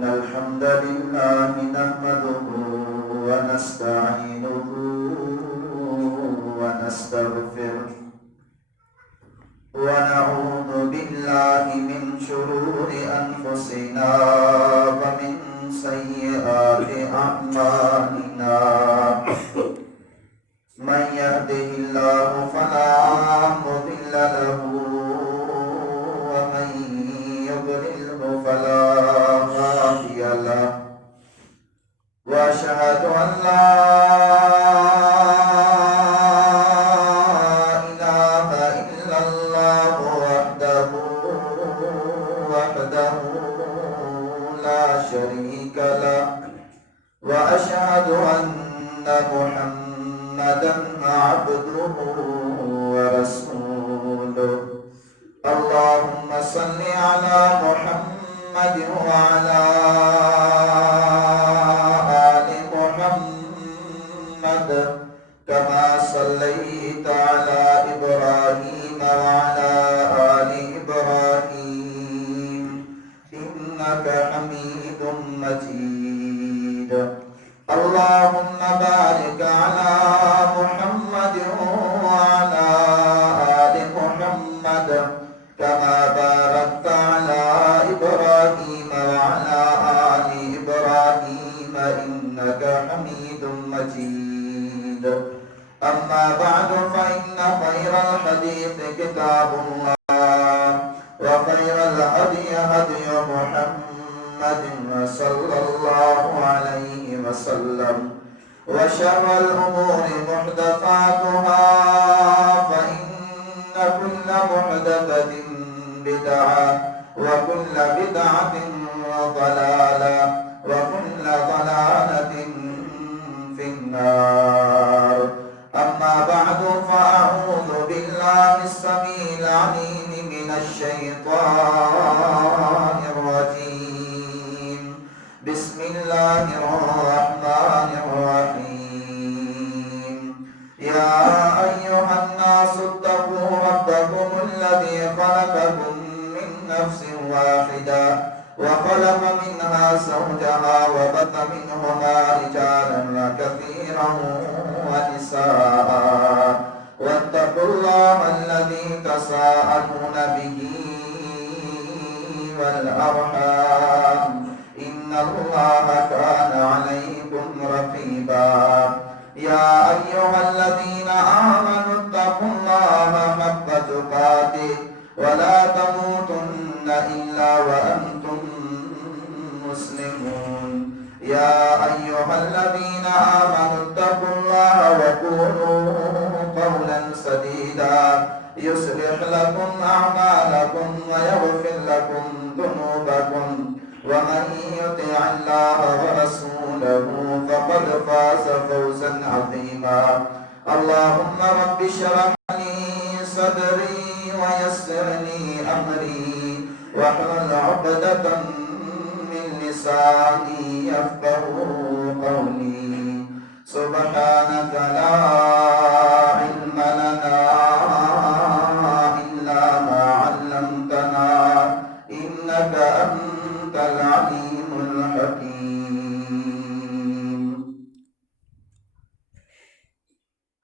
إن الحمد لله نحمده ونستعينه ونستغفره ونعوذ بالله من شرور أنفسنا ومن سيئات أعمالنا من يهده الله فلا مضل له ومن يضلله فلا هادي له وأشهد أن لا إله إلا الله وحده لا شريك له وأشهد أن محمدا عبده ورسوله اللهم صل على محمد وعلى آل محمد كما صليت على إبراهيم وعلى آل إبراهيم إنك حميد مجيد اللهم بارك على محمد وعلى آل محمد كما باركت على إبراهيم وعلى آل إبراهيم إنك حميد مجيد أما بعد فإن خير الحديث كتاب الله وخير الهدي هدي محمد صلى الله عليه وسلم وشر الأمور محدثاتها فإن كل محدثة بدعة وكل بدعة ضلالة وكل ضلالة في النار أما بعد فأعوذ بالله السميع العليم من الشيطان الرجيم بسم الله الرحمن الرحيم يا أيها الناس اتقوا ربكم الذي خلقكم من نفس واحدة وخلق منها زوجها وبث منهما رجالا كثيرا ونساء واتقوا الله الذي تساءلون به والأرحام إن الله كان عليكم رقيبا يا أيها الذين آمنوا اتقوا الله حق تقاته ولا تموتن إلا وأنتم مسلمون يا أيها الذين آمنوا اتقوا الله وقولوا قولا سديدا يصلح لكم أعمالكم ويغفر لكم ذنوبكم ومن يطع الله ورسوله فقد فاز فوزا عظيما اللهم رب اشرح لي صدري ويسر لي أمري واحلل عقدة من لساني يفقه قولي سبحانك لا علم لنا إلا ما علمتنا إنك أنت العليم الحكيم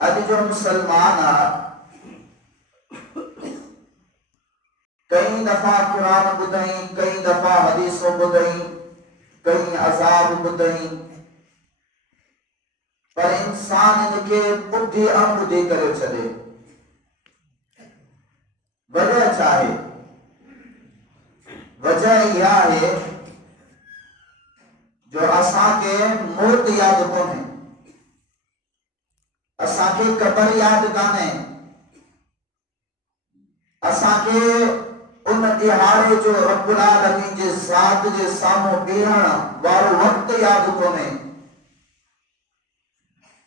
اج جو مسلمان کئی دفعہ قرآن بدھائیں، کئی دفعہ حدیثوں بدھائیں، کئی عذاب بدھائیں، پر انسان ان کے بدھی انبدھی کرے چلے. وجہ چاہے وجہ یہ ہے جو اساں کے موت یاد کونے، اساں کے قبر یاد کانے، اساں کے ان دہاڑے جو رب العالمین جے ذات جے ساموں بیہن وارو وقت یاد کونے،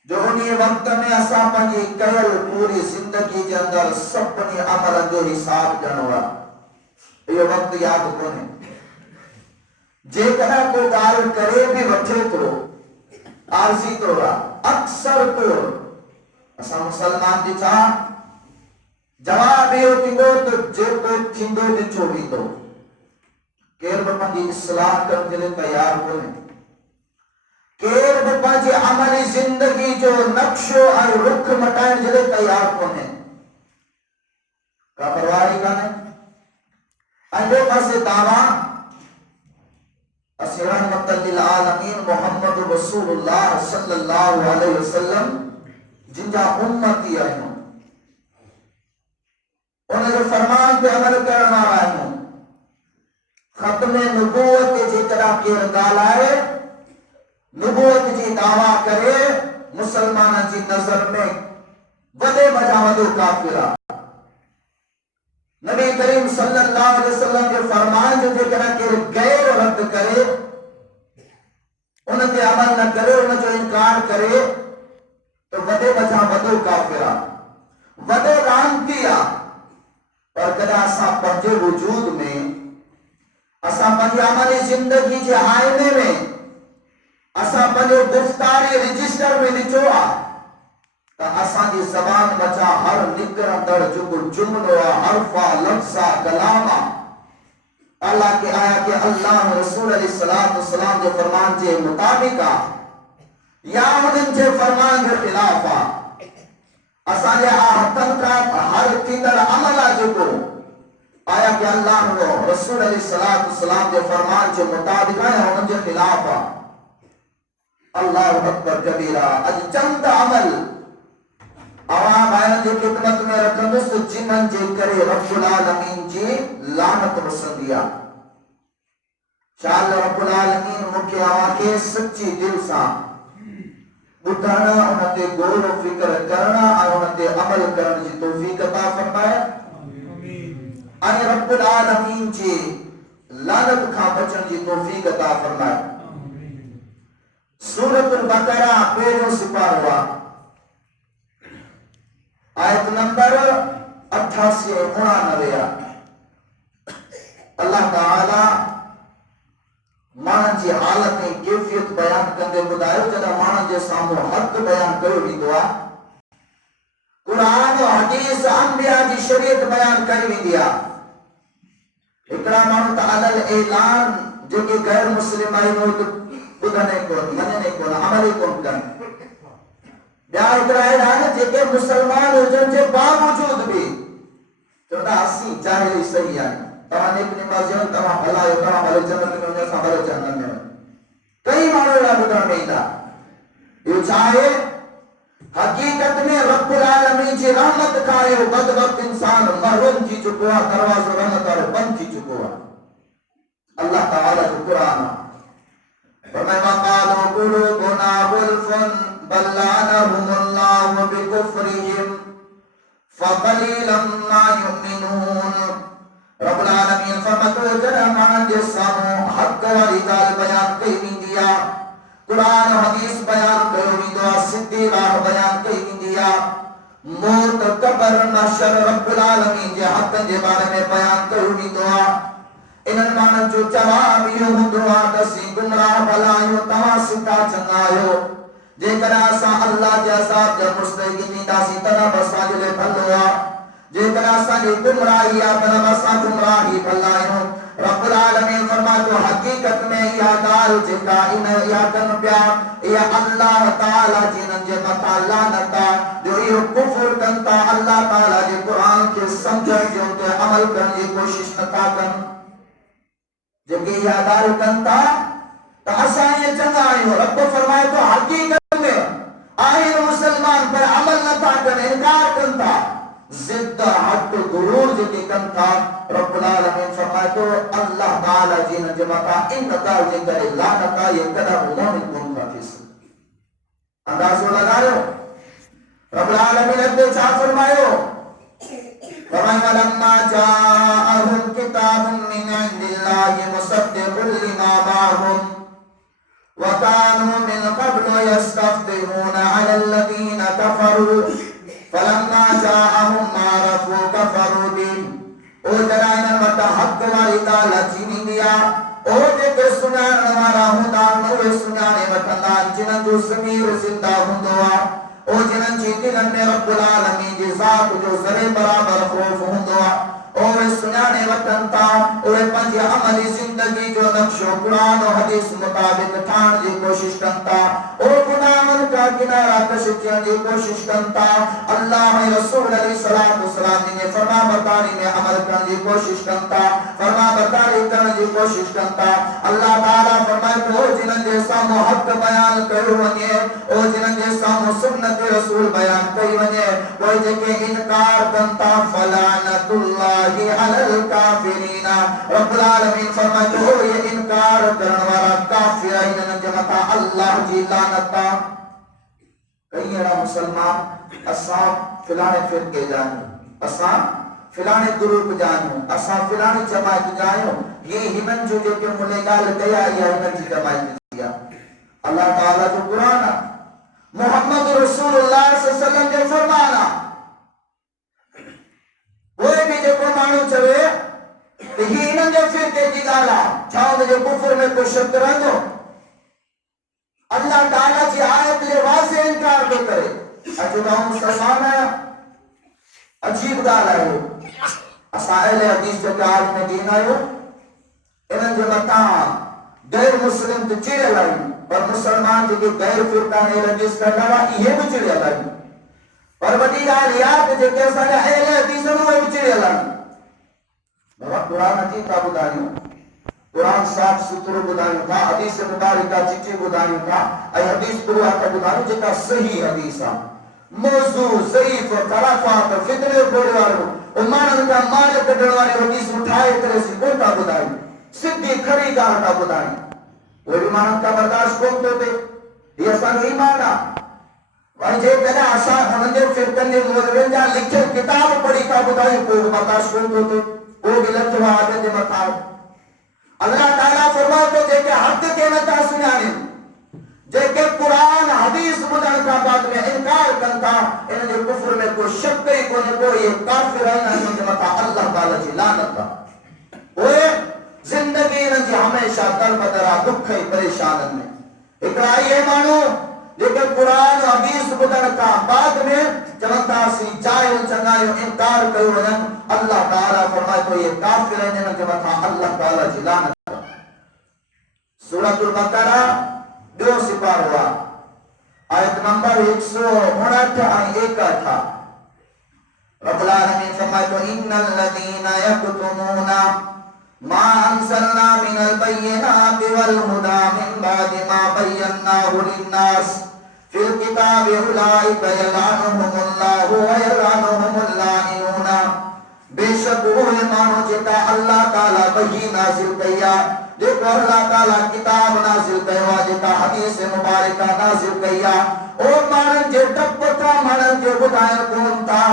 جو انہی وقت میں اساں پنجی کیل پوری زندگی کے اندر سب بنی عمل جو حساب جنوا یہ وقت یاد کونے. جے کہاں کو گال کرے بھی وٹھے تو عارضی تو اکثر تو اساں مسلمان دی چھا جواب یہ تھیندو تو جے کو تھیندو دے چوبی تو کیر بپا جی اصلاح کر کے لئے تیار ہونے، کیر بپا جی عملی زندگی جو نقشو آئی رکھ مٹائن جلے تیار ہونے کا پرواری کانے. انجو پاس دعویٰ اسی رحمت للعالمین محمد رسول اللہ صلی اللہ علیہ وسلم جن جا امتی آئے ہوں، انہیں جو فرمان پہ عمل کرنا آئے ہوں، ختم نبوت جی طرح کی رنگال آئے، نبوت جی دعویٰ کرے، مسلمان جی نظر میں ودے بجا ودو کافرہ. نبی کریم صلی اللہ علیہ وسلم کے فرمان جو طرح کے غیر رد کرے، انہیں عمل نہ کرے، انہیں جو انکار کرے تو ودے بجا ودو کافرہ ودے رانتیا. اور کدا اساں پنجے وجود میں اساں پنجے عملی زندگی جے آئینے میں اساں پنجے گفتاری رجسٹر میں لچوا تا اساں جی زبان بچا ہر نکر در جو جملہ حرفہ لفظہ کلامہ اللہ کے آیا کہ اللہ رسول علیہ السلام جو فرمان جے مطابقہ یا انہوں جے فرمان جو خلافہ اساں جے آہتن کا ہر تیندر عملہ جو کو آیا کہ اللہ رسول علیہ السلام جو فرمان جو مطابقہ ہے انہوں جے خلافہ. اللہ اکبر کبیرہ. اج چند عمل عوام آئین جو خدمت میں رکھنس جنن جے کرے رب العالمین جی لعنت رسندیا. شاء اللہ رب العالمین مکہ آوان کے سچی دل سا بتانا انہتے غور و فکر کرنا اور انہتے عمل کرنے جی توفیق عطا فرمائے. آئے رب العالمین جی لعنت کھا بچن جی توفیق عطا فرمائے. سورۃ البقرہ پہلو سپار ہوا آیت نمبر 88-89. اللہ تعالی مانن جی حالت کیفیت بیان کندے بدایو جدا مانن جے سامو حق بیان کرو بھی دعا قرآن و حدیث انبیاء جی شریعت بیان کر بھی دیا. اکرام تعالی اعلان جو کہ غیر مسلم آئی موت بدھنے کون مننے کون عملی کون کن بیا اعلان جے کہ مسلمان ہو جن سے باوجود بھی چودہ اسی جاہلی صحیح آئی تمہاں ایک نماز جنن تمہاں بھلا ہے تمہاں بھلے جنت میں انہیں سا بھلے جنت میں کئی مانو اللہ بدھن میں تھا. یہ چاہے حقیقت میں رب العالمین جی رحمت کھائے ہو بد وقت انسان محروم کی چکوا درواز و رحمت اور بند کی چکوا. اللہ تعالیٰ جو قرآن فرمائے وَقَالُوا قُلُوبُنَا غُلْفٌ بَلْ لَعَنَهُمُ اللَّهُ بِكُفْرِهِمْ فَقَلِيلًا مَا يُؤْمِنُونَ. رب العالمین فرماتے جنہ مانن جے سامو حق والی گال بیان کئی بھی دیا، قرآن و حدیث بیان کئی بھی دیا، صدی راہ بیان کئی بھی دیا، موت قبر نشر رب العالمین جے حق جے بارے میں بیان کئی بھی دیا. انہن مانن جو جواب یہ دعا دسی گمراہ بلائیو تمہاں سکا چنگائیو جے کرا سا اللہ جے عذاب جے مستقیمی داسی طرح بسا جلے بھلوا جے کرا سا جے گمراہی آتنا بسا گمراہی بھلائیو. رب العالمین فرماتے حقیقت میں یہ دال جکا انہیں یا کن پیا یہ اللہ تعالی جنن جے مطالعہ نتا جو یہ کفر کنتا اللہ تعالیٰ جے قرآن کے سمجھن جو تے عمل کرنے کی کوشش نتا کن جب کہ یادار کنتا تو اساں یہ چنگا آئیو رب فرمائے تو حقیقت میں آئین مسلمان پر عمل نتا کن انکار کنتا ضد حق غرور جتی کنتا رب العالمین فرمائے تو اللہ تعالیٰ جی نے جمعتا انتقال جی کرے لعنتا یہ قدر مومن کن کا فیصل اندازو لگا رہے ہو رب العالمین ادھے چاہ فرمائے ہو فرمائے لما جاءہم کتاب من عند اللہ مصدق لما معہم وكانوا من قبل يستفتحون على الذين كفروا فلما جاءهم ما عرفوا كفروا به او جلائنا متا حق والی تعالی چینی دیا او جے سنان ہمارا ہدا نوے سنانے وطندان جنن جو سمیر زندہ ہندوا او جنن چیتی لنے رب العالمین جی ذات جو ذرے برابر خوف ہندوا او سنانے وطنتا او پنج عملی زندگی جو نقش و قرآن و حدیث مطابق تھان جی کوشش کرتا او گناہن کا کنارہ کشکیاں جی کوشش کرتا اللہ رسول علیہ السلام نے فرما برداری میں عمل کرنے جی کوشش کرتا فرما برداری کرنے جی کوشش کرتا اللہ تعالیٰ فرمائے کہ او جنن جیسا محق بیان کرو ونیے او جنن جیسا سنت رسول بیان کئی ونیے کوئی جے کہ انکار کرتا فلعنت اللہ علی الکافرین رب العالمین فرمائے ہو یہ انکار کرنے والا کافر ہے جمتا اللہ جی لعنتا کہیں ایرا مسلمان اساں فلانے فرقے جانو اساں فلانے گروپ جانو اساں فلانے جماعت جانو یہ ہمن جو کہ ملے گال گیا یہ ہمن جی جماعت کیا اللہ تعالیٰ جو قرآن محمد رسول اللہ صلی اللہ علیہ وسلم جو فرمانا وہ بھی جو کو مانو چوے کہ ہی انہوں جو فرقے کی گالا چاہوں جو کفر میں کو شک رہنو اللہ تعالیٰ جی آیت لے واضح انکار دے کرے اجھوڑا ہوں مسلمان ہے عجیب گالا ہے اسائل حدیث جو کہ آج میں دین آئے انہوں جو بتاں غیر مسلم تو چڑے لائی اور مسلمان جو کہ غیر فرقان حدیث کرنا رہا یہ بھی چڑے لائی اور بڑی آلیات جو کہ سارے اہل حدیث میں وہ بھی چڑے لائی قرآن عجیب کا بداریوں قرآن صاف ستر بداریوں تھا حدیث مبارکہ چچے بداریوں تھا ای حدیث قرآن کا بداریوں جتا صحیح حدیثہ موضوع ضعیف خرافات فتنے بڑے والوں امانت کا مال کٹڑ والی حدیث اٹھائے کرے سے کون کا بداریوں صدی خریدار کا بداریوں وہ ایمانت کا برداشت کون تو دے یہ سن ایمانا وہاں جے کہنا آسان ہمیں فرقن نے مولوین جا لکھے کتاب پڑھی کا بداریوں کو برداشت کون تو دے وہ غلط ہوا آدھے مطاو اللہ تعالیٰ فرمائے تو جے کہ حق کے نتا سنانے جے کہ قرآن حدیث بدن کا بعد میں انکار کرتا انہیں جو کفر میں کوئی شک کئی کو یہ کافر ہے انہیں جو مطا اللہ تعالیٰ جی لانتا وہ زندگی انہیں جی ہمیشہ در بدرہ دکھئی پریشانن میں اقرائی ہے مانو لیکن قرآن و حدیث بدن کا بعد میں جمتا سی جائے چنگائیو انکار کرو انہیں اللہ تعالیٰ فرمائے تو یہ کافر ہے انہیں جمتا اللہ تعالیٰ جلانتا سورۃ البقرہ 2 سپار ہوا آیت نمبر 159 تھا رب العالمین فرمائے تو ان الذین یکتمون ما انزلنا من البینات والہدى من بعد ما بیناہ للناس فی الکتاب اولئک یلعنہم اللہ ویلعنہم اللائنون بے شک وہ مانو جتا اللہ تعالیٰ وحی نازل کیا دیکھو اللہ تعالیٰ کتاب نازل کیا جتا حدیث مبارکہ نازل کیا اور مانن جے ٹپتا مانن جے بدائن کون تا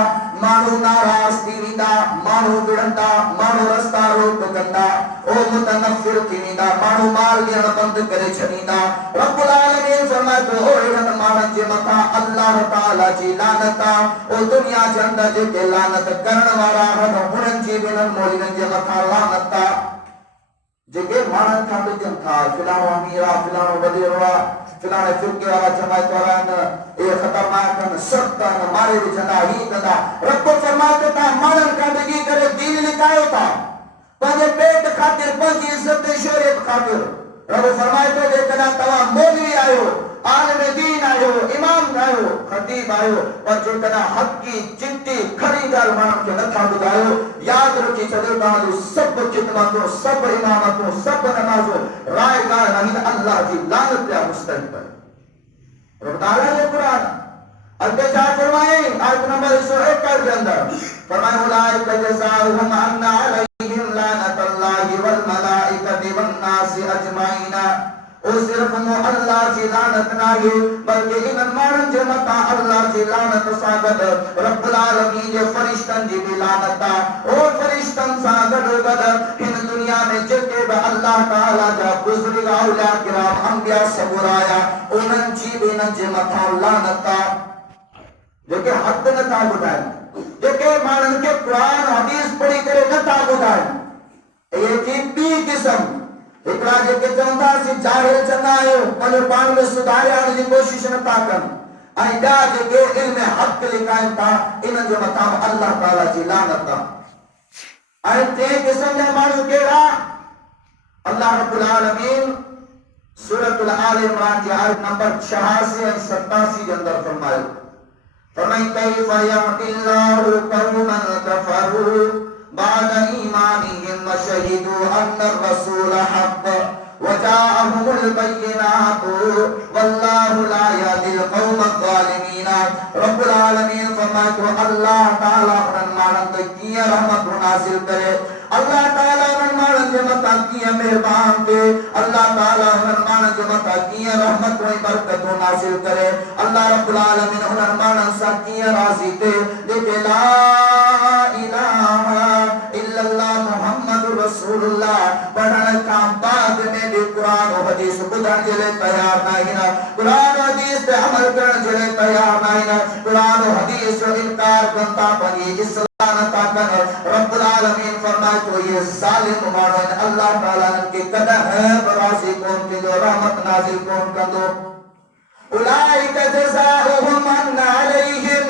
مانو ناراض تیویدہ مانو بڑھندا مانو رستہ روک کندا او متنفر تیویدہ مانو مال دین بند کرے چھنیدہ رب العالمین فرمائے تو اوڑن مانن جے متا اللہ تعالیٰ جی لانتا او دنیا جندہ جے کے لانت کرن وارا ہن ہنن جی بینن مولین جے متا لانتا جے کے مانن تھا بجن تھا فلانو امیرہ فلانو بدیروا فلانے فرقے والا جماعت والا اے خطرناک سختن مارے وچھنا ہی کدا رب فرماتا تھا مانن کندگی کرے دین لکھائے تھا پانچے پیٹ خاطر پانچی عزت شہریت خاطر رب فرمائے تو دے کنا توا مولوی آئے ہو عالم دین آئے ہو، امام آئے ہو، خطیب آئے ہو، اور جو کنا حق کی چٹی کھڑی گال مانو کے نتھا بدائے ہو، یاد رکھی چلے تانو سب خدمتوں، سب امامتوں، سب نمازوں رائے گال نمین اللہ کی لعنت یا مستحق ہے۔ رب تعالیٰ نے قرآن اگے جا فرمائیں آیت نمبر 101 کے اندر فرمائیں اولئک جزاؤہم ان علیہم لعنت اللہ والملائکۃ والناس اجمعین۔ او صرف مو اللہ جی لعنت ناہی بلکہ ان مانن جے متا اللہ جی لعنت سان گڈ رب العالمین جے فرشتن جی بھی لعنت او فرشتن سان گڈ گڈ ہن دنیا میں جتے بھی اللہ تعالی جا بزرگ اولیاء کرام انبیاء سبور آیا انہن جی بھی نن جے متا لعنت جو کہ حق نتا بدائیں، جو کہ مانن کے قرآن حدیث پڑھی کرے نتا بدائیں۔ یہ کی بی قسم اکڑا جے کہ چوندا سی جاہل چنا ہے پنے پان میں سدھارے آنے کی کوشش نتا کن آئی بیا جے کہ علم حق لکھائیں تا انہاں جو مطام اللہ تعالیٰ جی لعنت آئی تے قسم جا مانو کیڑا اللہ رب العالمین سورۃ الآل عمران کی آیت نمبر 86 اور 87 کے اندر فرمائے فرمائے کیف یهدی اللہ قوما کفروا بعد ایمانهم وشهدوا ان الرسول حق وجاءهم البينات والله لا يهدي القوم الظالمين۔ رب العالمین فرمائے تو اللہ تعالیٰ فرمانند کی رحمت نازل کرے، اللہ تعالیٰ فرمانند متا کی مہربان دے، اللہ تعالیٰ فرمانند متا کی رحمت و برکت نازل کرے، اللہ رب العالمین فرمانند سا کی راضی دے کہ لا الہ الا اللہ محمد رسول اللہ پڑھنے کا بعد میں بھی قرآن و حدیث بدھن جلے تیار نہیں نا، قرآن و حدیث پہ عمل کرن جلے تیار نہیں نا، قرآن و حدیث و انکار کرتا بنی اسلام نتا کر رب العالمین فرمائے تو یہ ظالم مانو ان اللہ تعالیٰ کی قدر ہے برازی کون کی جو رحمت نازل کون کر دو۔ اولئک جزاؤہم ان علیہم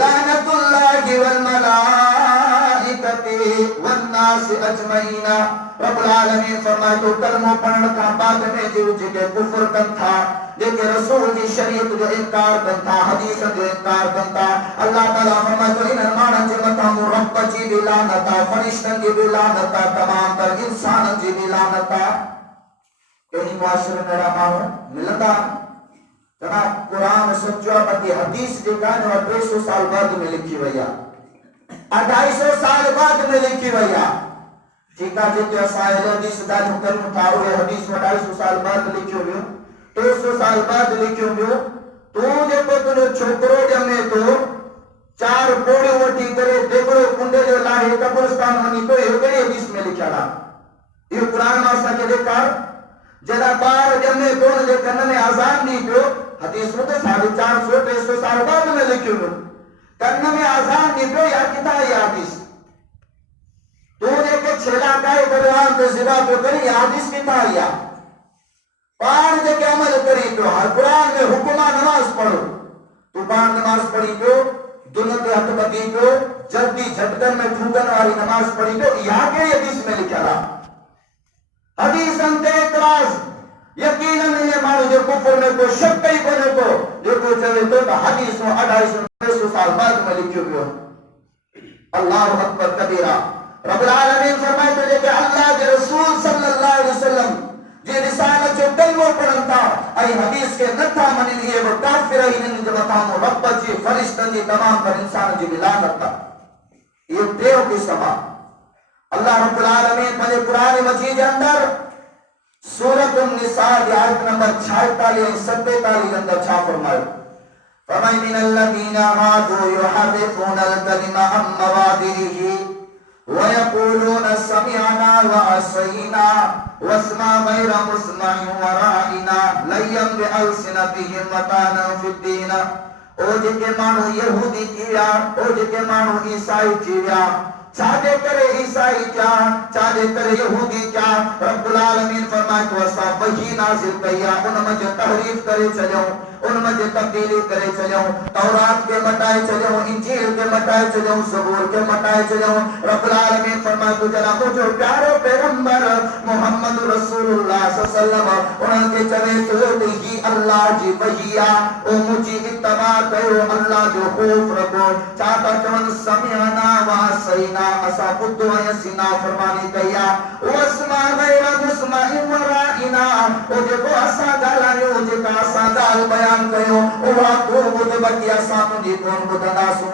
لعنت اللہ والملائکۃ والناس اجمعین۔ رب العالمین فرمائے تو کلمہ پڑھنے کا بعد میں جو جگہ کفر کن تھا، لیکن رسول کی شریعت جو انکار کن تھا، حدیث جو انکار کن تھا، اللہ تعالیٰ فرمائے تو ان ارمانن جی متا رب جی بھی لعنتا، فرشتن جی بھی لعنتا، تمام تر انسان جی بھی لعنتا۔ کہیں معاشرے میں رہا ہوں ملتا جناب قرآن سچا پتی حدیث جو کہا جو 250 سال بعد میں لکھی ویا، 250 سال بعد میں لکھی ویا، ٹھیک ہے جی کہ اسائل حدیث دا جو کرم تھا وہ حدیث 250 سال بعد لکھی ہوئی 200 سال بعد لکھی ہوئی تو جے کو تنو چھوکرو جمے تو 4 پوڑی وٹی کرے دیکھڑو کنڈے جو لاہے قبرستان ہونی تو یہ کڑی حدیث میں لکھا رہا یہ قرآن ماسا کے دیکھا جنا بار جمے کون جے کنن میں آزان نہیں جو حدیث میں تو 450-300 سال بعد میں لکھی ہوئی کنن میں آزان نہیں جو یا کتا ہے یہ حدیث تو نے کہ چھلا کائے قرآن تو زبا تو کری یہ حدیث کتا ہے یا پان دے کے عمل کری تو ہر قرآن میں حکمہ نماز پڑھو تو پان نماز پڑھی تو دنوں کے حد بدی تو جلدی جھٹکن میں ٹھوکن والی نماز پڑھی تو یہاں کے حدیث میں لکھا رہا حدیث انتے اعتراض یقیناً انہیں مانو جو کفر میں کو شک کئی بنے کو جو کو چلے تو حدیث میں 250 سال بعد میں لکھی ہوئی اللہ اکبر کبیرہ۔ رب العالمین فرمائے تو کہ اللہ کے رسول صلی اللہ علیہ وسلم جی رسالت جو کلمہ پڑھنتا ای حدیث کے نتھا منی لیے وہ کافر ہی نہیں جو بتاؤں رب جی فرشتن جی تمام پر انسان جی ملانت تھا یہ دیو کی سبا اللہ رب العالمین پہلے قرآن مجید اندر سورۃ النساء کی آیت نمبر 46-47 اندر چھا فرمائے فرمائے من الذین عادوا یحرفون الکلم عن مواضعہ وَيَقُولُونَ سَمِعْنَا وَعَصَيْنَا وَاسْمَعْ غَيْرَ مُسْمَعٍ وَرَاعِنَا لَيًّا بِأَلْسِنَتِهِمْ وَطَعْنًا فِي الدِّينِ او جے کے مانو یہودی کیا او جے کے مانو عیسائی کیا چاہتے کرے عیسائی کیا چاہتے کرے یہودی کیا رب العالمین فرمائے تو اسا وحی نازل کیا ان میں جو تحریف کرے چلوں ان میں تبدیلی کرے چلوں، تورات کے مٹائے چلوں، انجیل کے مٹائے چلوں، زبور کے مٹائے چلوں۔ رب العالمین فرمائے تو جناب جو پیارے پیغمبر محمد رسول اللہ صلی اللہ علیہ وسلم انہاں کے چلے تو ہی اللہ جی وحیا او مجھے اتباع کرو، اللہ جو خوف رکھو، چاہتا چون سمعنا وعصینا اسا بدو یسینا فرمانی کیا واسمع غیر مسمع ورائنا او جو اسا گالایو جو اسا گال بیان کیو او کو بدھ بکیا سامنے جی کون بدھنا سو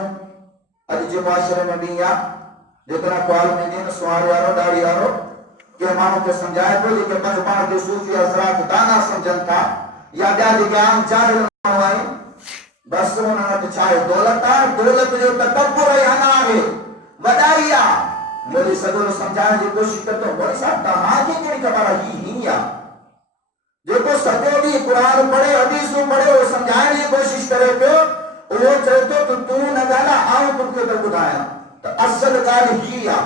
اج جو معاشرے میں بھی یا جتنا قوال میں دین سوار یارو داری یارو کہ مانو کے سمجھائے تو لیکن مجمع کے صوفی حضرات دانا سمجھن تھا یا بیا جی کہ عام جاہل مانو آئیں بس انہاں تے چھائے دولت جو تکبر ہے انا ہے وداریا مجھے صدر سمجھانے کی کوشش کرتا ہوں بڑی صاحب تہاں کی کیڑی کبارہ ہی یا جو کو ستے بھی قرآن پڑھے حدیثوں پڑھے وہ سمجھانے کی کوشش کرے تو وہ چلتے تو نہ گانا آؤں تم کے در بدایا تو اصل گال ہی یا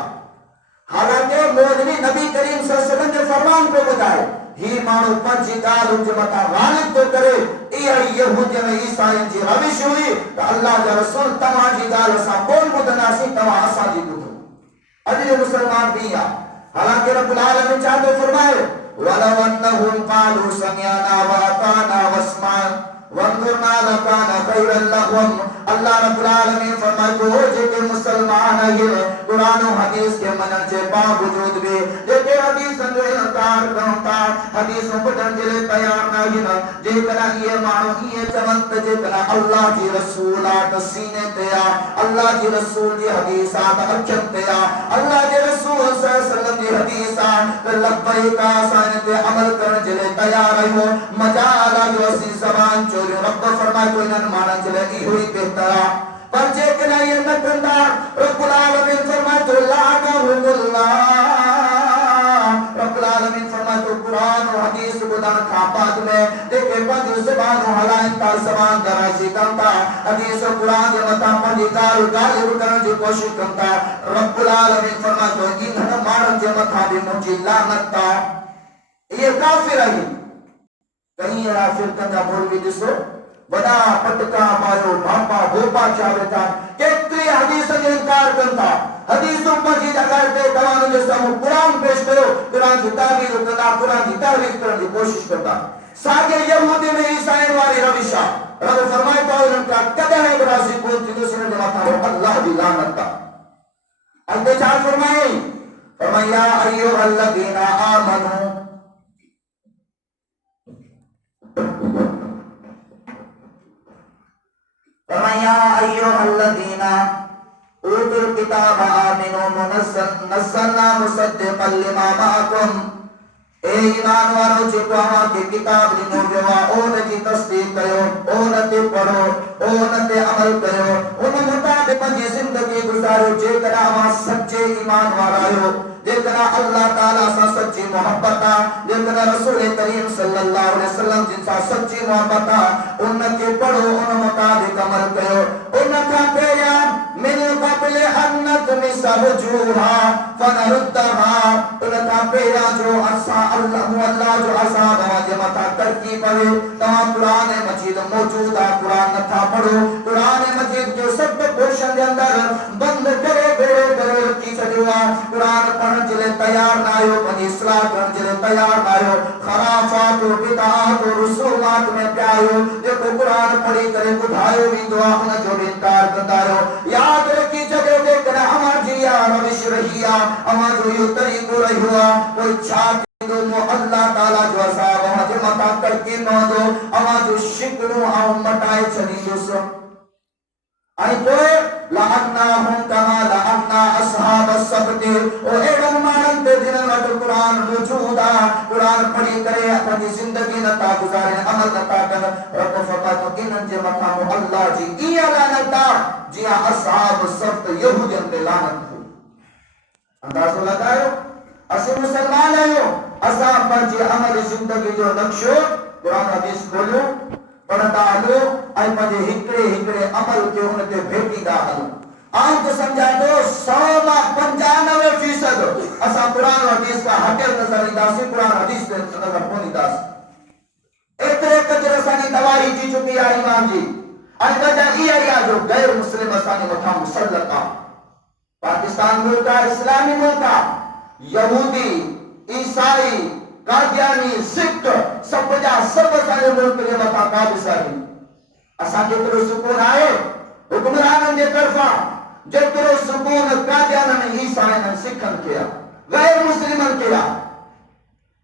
حالانکہ مولوی نبی کریم صلی اللہ علیہ وسلم کے فرمان پہ بدائے ہی مانو پنچی گال ان کے مطا غالب تو کرے یہودی میں عیسائیں جی روش ہوئی تو اللہ جا رسول تمہاں جی گال اسا کون بدناسی تمہاں اسا جی بدو اجل مسلمان بھی یا حالانکہ رب العالمین چاہتے فرمائے وَلَوْ أَنَّهُمْ قَالُوا سَمِعْنَا وَأَطَعْنَا وَاسْمَعْنَا وَانظُرْنَا لَكَانَ خَيْرًا لَهُمْ اللہ رب العالمین فرمائے جو جے کے مسلمان ہیں قرآن و حدیث کے منن سے باوجود بھی جے کے حدیث جو انکار کرتا حدیثوں کو جنجلے تیار نہیں جے کنا یہ مانو یہ چمنت جے کنا اللہ کی رسولات سینے تیا اللہ کی رسول کی حدیثات اچھن تیا اللہ کے رسول صلی اللہ علیہ وسلم کی حدیثات لبئی کا سانتے عمل کرن جلے تیار ہو مجالا جو اسی زبان چوری رب فرمائے کوئی نن مانا چلے ای ہوئی بہترا پر جے کنا یہ نکندار رب العالمین فرمائے تو لعنہم اللہ رب العالمین فرمائے تو قرآن و حدیث بدن کھاپات میں دیکھے پنج زبان و حلائن تا زبان درازی کرتا حدیث و قرآن یہ مطا پنجی کارو گالی رکھن جو کوشش کرتا رب العالمین فرمائے تو انہاں مارن جے مطا بھی مجھے لعنتا یہ کافر ہے کہیں یہ رافر کنجا مولوی جسو بڑا پٹکا مارو بھاپا بھوپا چاہتا کتری حدیث نے انکار کرتا حدیثوں پر جی اگر دے دوانو جیسا وہ قرآن پیش کرو قرآن کی تعبیر کرنا قرآن کی تعریف کرنے کی کوشش کرتا ساگے یہودی میں عیسائیں والی روشہ رب فرمائے تو ان کا قدر ہے برازی کون کی دوسرے نے ماتا ہو اللہ بھی لعنتا اندے چاہ فرمائے یا ایوہ الذین آمنوا یا ایوہ الذین اوتوا الکتاب آمنوا نزلنا مصدقا لما معکم اے ایمان والو جکو ہاں کی کتاب دنوں جوا اون کی تصدیق کرو اون تے پڑھو اون تے عمل کرو ان مطابق جی زندگی گزارو جے کرا ہاں سچے ایمان والا جتنا اللہ تعالیٰ سا سچی محبتا جتنا رسول کریم صلی اللہ علیہ وسلم جن سا سچی محبتا ان کے پڑھو ان مطابق عمل کرو ان کا پہیا من قبل انت مسا وجوہا فنردہا ان کا پہیا جو اللہ جو عذاب آجے مطا ترکی پڑھے تمام قرآن مجید موجود ہے قرآن نتھا پڑھو قرآن مجید جو سب پوشن دے اندر بند کرے گھڑے کرے رکھی چڑھوا قرآن پڑھن جلے تیار نہ آئیو بنی اصلاح کرن جلے تیار نہ آئیو خرافات و بدعات و رسومات میں پیائیو دیکھو قرآن پڑھی کرے بدھائیو بھی دعا انہیں جو انکار کرتایو یاد رکھی جگہ دیکھنا ہما جیا روش رہیا ہما جو یو طریق رہی ہوا کوئی چھاک اللہ تعالیٰ جو عذاب ہما جو مطا کرکی نوندو ہما جو شکلوں ہم مٹائے چلی جسو آئی کوئے لعناہم کما لعنا اصحاب السبت او ایڈم مانن تے دنن وقت قرآن وجودا قرآن پڑھی کرے اپنی زندگی نتا گزارے عمل نتا کر رب فرمائے تو انن جے مقام اللہ جی ایا لعنتا جی اصحاب السبت یہودین پہ لعنت ہو اندازہ لگائے اسے مسلمان ہے اصحاب پر جی عمل زندگی جو نقشو قرآن حدیث کھولو پڑھتا ہلو آئی پجے ہکڑے عمل کے انتے بھیٹی دا ہلو آن کو سمجھا دو 95% اسا قرآن و حدیث کا حقیق نظر انداسی قرآن حدیث کے نظر کونی داسی اترے کجر اسانی دوائی جی چکی ہے ایمان جی البتہ یہ جو غیر مسلم اسانی مٹھا مسلطہ پاکستان ملکہ اسلامی ملکہ یہودی عیسائی قادیانی سکھ سب بجا سب اسانی ملک کے مٹھا قابض آئی اسان کے طرح سکون آئے حکمرانوں کے طرفہ جترو سکون قادیانوں نے عیسائیوں سکھن کیا غیر مسلمان کیا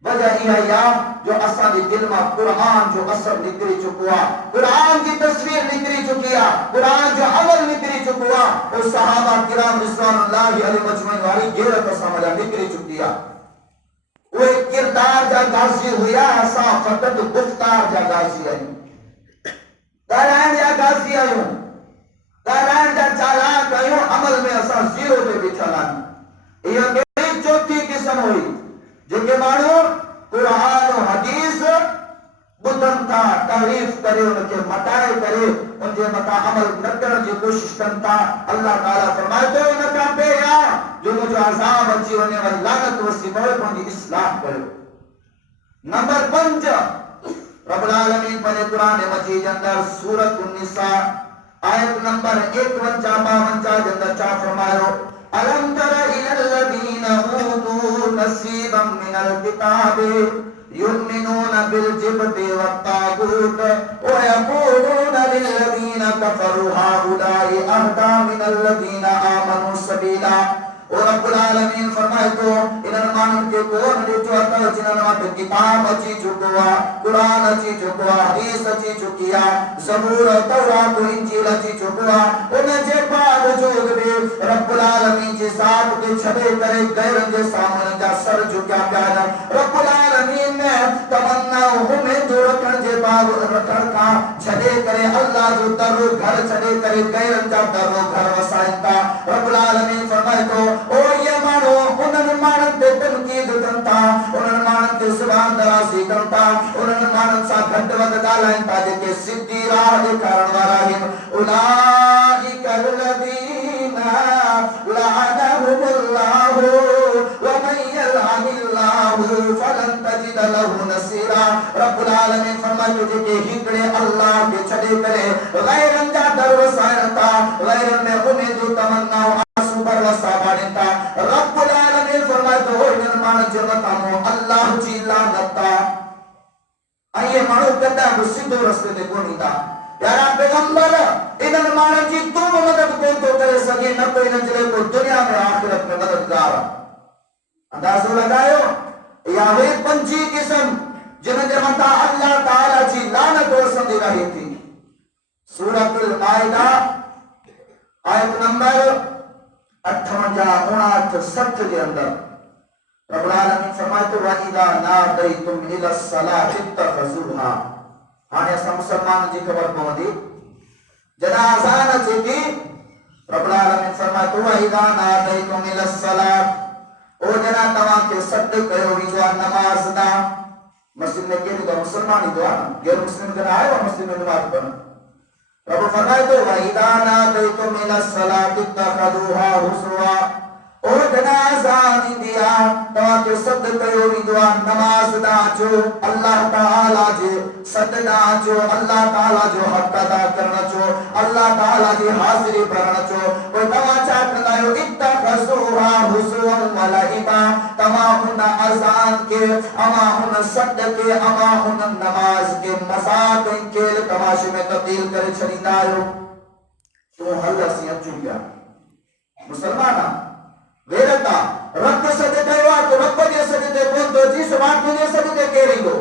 وجہ یہ جو اسانی دل میں قرآن جو اثر نکری چکوا قرآن کی تصویر نکری چکیا قرآن جو عمل نکری چکوا اور صحابہ کرام رضوان اللہ علیہ مجمعین والی غیرت سمجھا نکری چکیا وہ ایک کردار جا غازی ہویا اسا فقط گفتار جا غازی ہے دارائن جا غازی آئیوں دارائن جا چالاک آئیوں عمل میں اسا زیرو پہ بھی چلان یہ کئی چوتھی قسم ہوئی جو کہ مانو قرآن و حدیث بدن تھا تعریف کرے ان کے مٹائے کرے ان کے مطا عمل نکر کی کوشش کرتا اللہ تعالیٰ فرمائے تو انکا پہ یا جو مجھے عذاب اچھی ہونے والی لعنت وسی بڑے پہنجی اصلاح کرے نمبر 5 رب العالمین پنے قرآن مجید اندر سورت النساء آیت نمبر 51-52 جندر چاہ فرمائے ألم تر إلى الذين أوتوا نصيبا من الكتاب يؤمنون بالجبت والطاغوت ويقولون للذين كفروا هؤلاء أهدى من الذين آمنوا سبيلا اور رب العالمین فرمائے تو انہاں مانن کے کون نے جو عطا جنہاں نے کتاب اچھی چکوا قرآن اچھی چکوا حدیث اچھی چکیا زبور تورات و انجیل اچھی چکوا انہیں جے باوجود بھی رب العالمین جی ذات کے چھڑے کرے غیرن جے سامنے جا سر جھکیا پیانا رب العالمین نے تمنا ہمیں جو رکھن جے باو رکھن کا چھڑے کرے اللہ جو در گھر چھڑے کرے غیرن جا در گھر وسائنتا رب العالمین فرمائے تو او یہ مانو انہوں مانن تے تنقید کرتا انہوں مانن تے زبان درازی کرتا انہوں مانن سا گھٹ ود گالائیں تا جے کہ سدھی راہ دے کارن والا ہے اولئک الذین لعنهم اللہ ومن یلعن اللہ فلن تجد له نصیرا رب العالمین فرمائے کہ ہکڑے اللہ کے چھڑے کرے غیرن جا در وسائنتا غیرن میں امید و تمنا پر وسابانتا رب العالمین فرمائے تو ہوئی نرمان جنتامو اللہ جی لانتا آئیے مانو کہتا ہے وہ سدھو رستے دے کونی تا یارا پیغمبر انہاں نرمان جی تو مدد کون تو کرے سکے نہ کوئی نجلے کو دنیا میں آخرت میں مددگار اندازو لگائیو یا ہوئی 5 قسم جنہاں جمتا اللہ تعالی جی لانت ورسن دے رہی تھی سورۃ المائدہ آیت نمبر 58-59 کے اندر رب العالمین فرمائے تو وَإِذَا نَادَيْتُمْ إِلَى الصَّلَاةِ اتَّخَذُوهَا ہاں ایسا مسلمان جی خبر پہنچی جدا آزان اچھی تھی رب العالمین فرمائے تو وَإِذَا نَادَيْتُمْ إِلَى الصَّلَاةِ او جنا تمام کے صدق کرو بھی دعا نماز دا مسلم نے کہہ دعا مسلمانی دعا غیر مسلم کہنا آئے وہ مسلم نے نماز پڑھنا رب فرمائے تو وَإِذَا نَادَيْتُمْ إِلَى الصَّلَاةِ اتَّخَذُوهَا هُزُوًا او جنازان دیا تمام کے صدق کرو بھی دعا نماز دا جو اللہ تعالی جے صدق دا جو اللہ تعالی جو حق ادا کرنا چو اللہ تعالی جی حاضری بھرنا چو کوئی تمام چاہتا ہے اتخذوها هُزُوًا وَلَعِبًا تمام اذان کے اما ہن صدق کے اما ہن نماز کے مذاق کے تماشے میں تبدیل کرے چھڑیتا ہے تو اللہ سے اچھو گیا مسلمانہ غیرتا رب صدقے ہوا تو رب جے صدقے کون تو جی سبان تجھے صدقے کہہ رہی ہو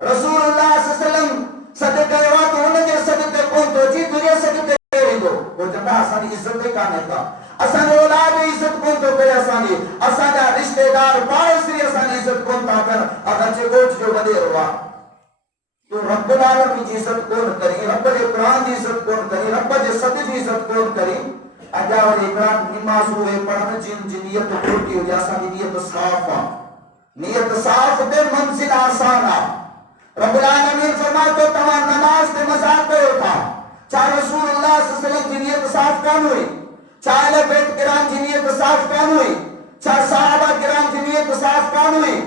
رسول اللہ صلی اللہ علیہ وسلم صدقے ہوا تو انہیں جے صدقے کون تو جی تجھے صدقے کہہ رہی ہو وہ جنگا آسانی عزت دے کانے کا آسانی اولاد عزت کون تو کرے آسانی آسانی رشتہ دار پائس ری آسانی عزت کون تا کر اگر چے گوچ جو بدے روا تو رب العالمین کی عزت کون کری رب جے قرآن کی عزت کون کری رب جے صدق کی عزت کون کری اجاور اقرار نماز ہوئے پڑھنا جن نیت کھوٹی ہو جیسا کی نیت صافہ نیت صاف دے منزل آسانا رب العالمین فرمائے تو تمام نماز دے مزاق پہ ہوتا چاہے رسول اللہ صلی اللہ علیہ وسلم کی نیت صاف کان ہوئی چاہے اہل بیت کرام کی نیت صاف کان ہوئی چاہے صحابہ کرام کی نیت صاف کان ہوئی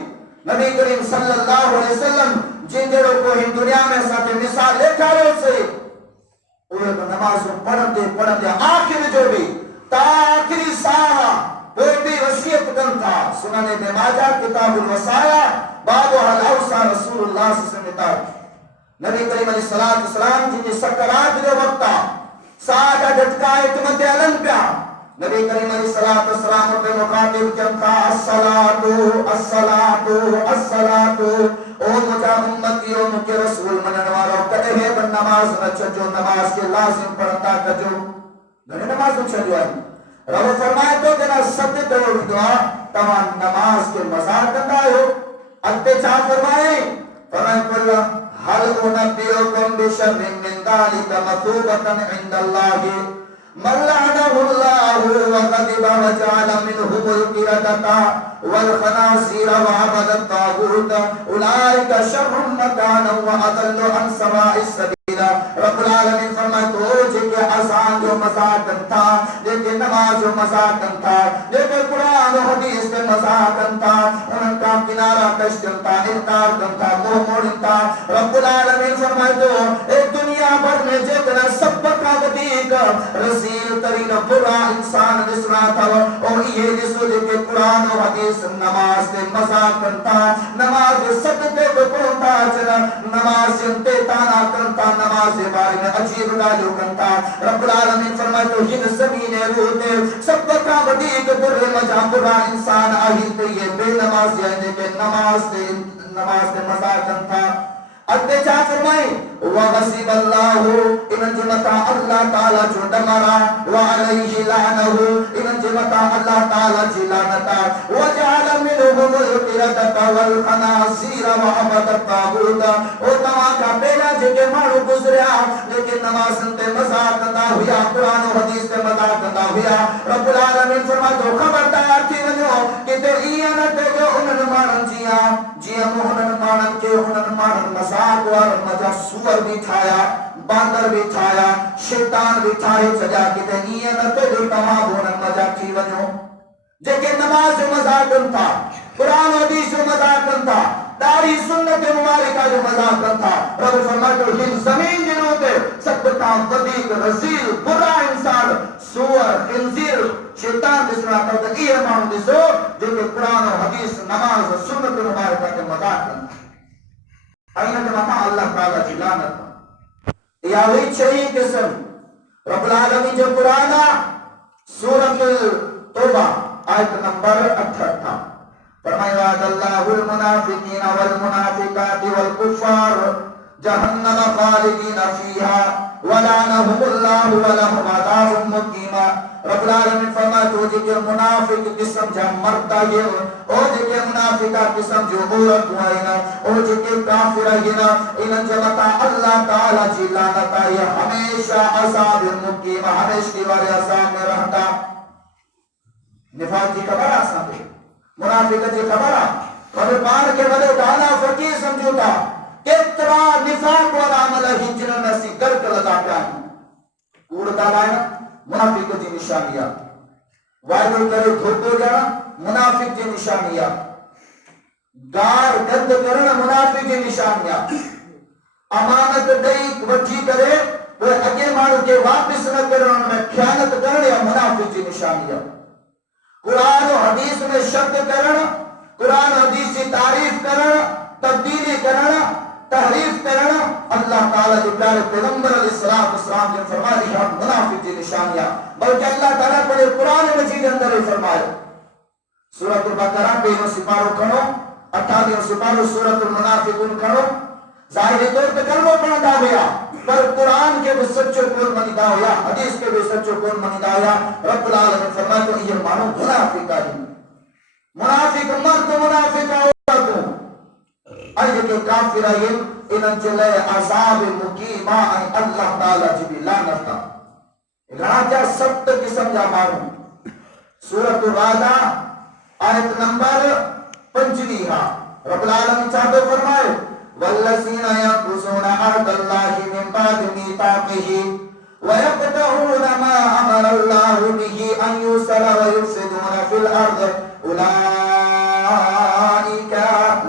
نبی کریم صلی اللہ علیہ وسلم جن جڑوں کو ہی دنیا میں ساتھ مثال لے کھارے سے انہیں تو نماز پڑھتے آخر جو بھی تا آخری سارا کوئی بھی وصیت کن تھا سنن ابن ماجہ کتاب الوصایا باب الاوصى رسول اللہ صلی اللہ علیہ وسلم نبی کریم علیہ السلام جن سکرات جو وقت ساجا جھٹکا حکمت علم پیا نبی کریم علیہ السلام پہ مخاطب چمتا الصلاۃ او مجھا امتیوں کے رسول مننوارو کہے ہے بن نماز نہ چھجو نماز کے لازم پڑھتا کجو گھنے نماز نہ چھجو آئی رب فرمائے تو جنا صدق اور دعا تمام نماز کے مزار کرتا ہو اتے چاہ فرمائے فرمائے قل هل أنبئكم بشر من ذلك مثوبة عند الله من لعنه الله وغضب وجعل منهم القردة والخنازير وعبد الطاغوت أولئك شر مكانا وأضل عن سواء السبيل رب العالمین فرمائے تو جنگے آسان جو مذاکن تھا جنگے نماز جو مذاکن تھا جنگے قرآن و حدیث کے مذاکن تھا انہوں کا کنارہ کشکن تھا انکار کن تھا موڑن تھا رب العالمین فرمائے تو ایک دنیا بھر میں جتنا سب کا ودیق رسیل ترین برا انسان نسنا تھا اور یہ جسو جنگے قرآن و حدیث نماز کے مذاکن تھا نماز صدقے کو پڑھتا چلا نماز انتے تانا کرتا نماز کے بارے میں عجیب گالو کرتا رب العالمین فرمائے تو ہن زمین روتے سب کا ودیق در مجا برا انسان آہی تے یہ بے نماز یعنی کہ نماز کے مذاکن تھا اتے چاہ فرمائے وَغَصِبَ اللَّهُ اِنَنْ جمتا اللہ تعالیٰ جو دمرا وَعَلَيْهِ لَعْنَهُ اِنَنْ جمتا اللہ تعالیٰ جلانتا وَجَعَلَ مِنْهُمُ الْقِرَدَةَ وَالْخَنَازِيرَ وَعَبَدَ الطَّاغُوتَ او تمہاں کا پہلا جگہ مارو گزریا لیکن نماز انتے مذاق نہ ہویا قرآن و حدیث کے مذاق نہ ہویا رب العالمین فرمائے تو خبردار تھی ونجو کہ تے ایانا تے جو انہن مانن جیا محنن مانن کے انہن مانن مذاق اور مجا سور بھی تھایا باندر بھی تھایا شیطان بھی تھائے سجا کی تنیہ نتے جو تمام انہن مجا کی ونجو جیکے نماز جو مذاقن تھا قرآن و حدیث جو مذاقن تھا داری سنت مبارکہ جو مذاقن تھا رب فرمائے تو ہن زمین جنہوں تے سب کام ودیق رزیل برا انسان سور خنزیر شیطان دسنا کرتا یہ مانو دسو جو کہ قرآن و حدیث نماز و سنت مبارکہ کے مذاقن تھا اینہ جمعہ اللہ تعالیٰ کی لعنت یا ہوئی چھئی قسم رب العالمین جو قرآن سورۃ توبہ آیت نمبر 68 فرمائے وعد اللہ المنافقین والمنافقات والکفار جہنم خالدین فیہا ولعنہم اللہ ولہم عذاب مقیم رب العالمین فرمائے تو جکر منافق قسم جا مرتا یہ او جکر منافقہ قسم جو عورت ہوئینا او جکر کافر ہوئینا انہن جمتا اللہ تعالی جی لعنتا یہ ہمیشہ عذاب مقیم ہمیشہ دیوار عذاب میں رہتا نفاق جی خبر آسان دے منافقت جی خبر اور پان کے بلے دانا فقیر سمجھوتا کتنا نفاق والا عمل ہے جنہوں نے سی گرک لگا پیا کوڑتا لائنا منافق جی نشانیاں وائدل کرے دھوکو جانا منافق جی نشانیاں گار گند کرنا منافق جی نشانیاں امانت دئی وجی کرے وہ اگے مانو کے واپس نہ کرنا میں خیانت کرنے منافق جی نشانیاں قرآن و حدیث میں شک کرنا قرآن و حدیث کی تعریف کرنا تبدیلی کرنا تحریف کرنا اللہ تعالیٰ جو پیارے پیغمبر علیہ السلام نے فرمائی ہم منافق کی نشانیاں بلکہ اللہ تعالیٰ پڑے قرآن مجید اندر فرمائے سورۃ البقرہ 2 سپاروں کھڑو 28 سپاروں سورۃ المنافقون کھڑو ظاہری طور پہ کلمہ پڑھتا ہویا پر قرآن کے بھی سچو کون منیدہ ہویا حدیث کے بھی سچو کون منیدہ ہویا رب العالمین فرمائے تو یہ مانو منافق آئی منافق مرد منافق عورتوں آئیے کہ کافر آئی انہن چلے عذاب مقیمہ آئی اللہ تعالیٰ جبی لعنتا راجہ سبت قسم جا مانو سورۃ الرعد آیت نمبر 5 رب العالمین چاہتے فرمائے والذین ينقضون عهد الله من بعد ميثاقه ويقطعون ما امر الله به ان يوصل ويفسدون في الارض اولئك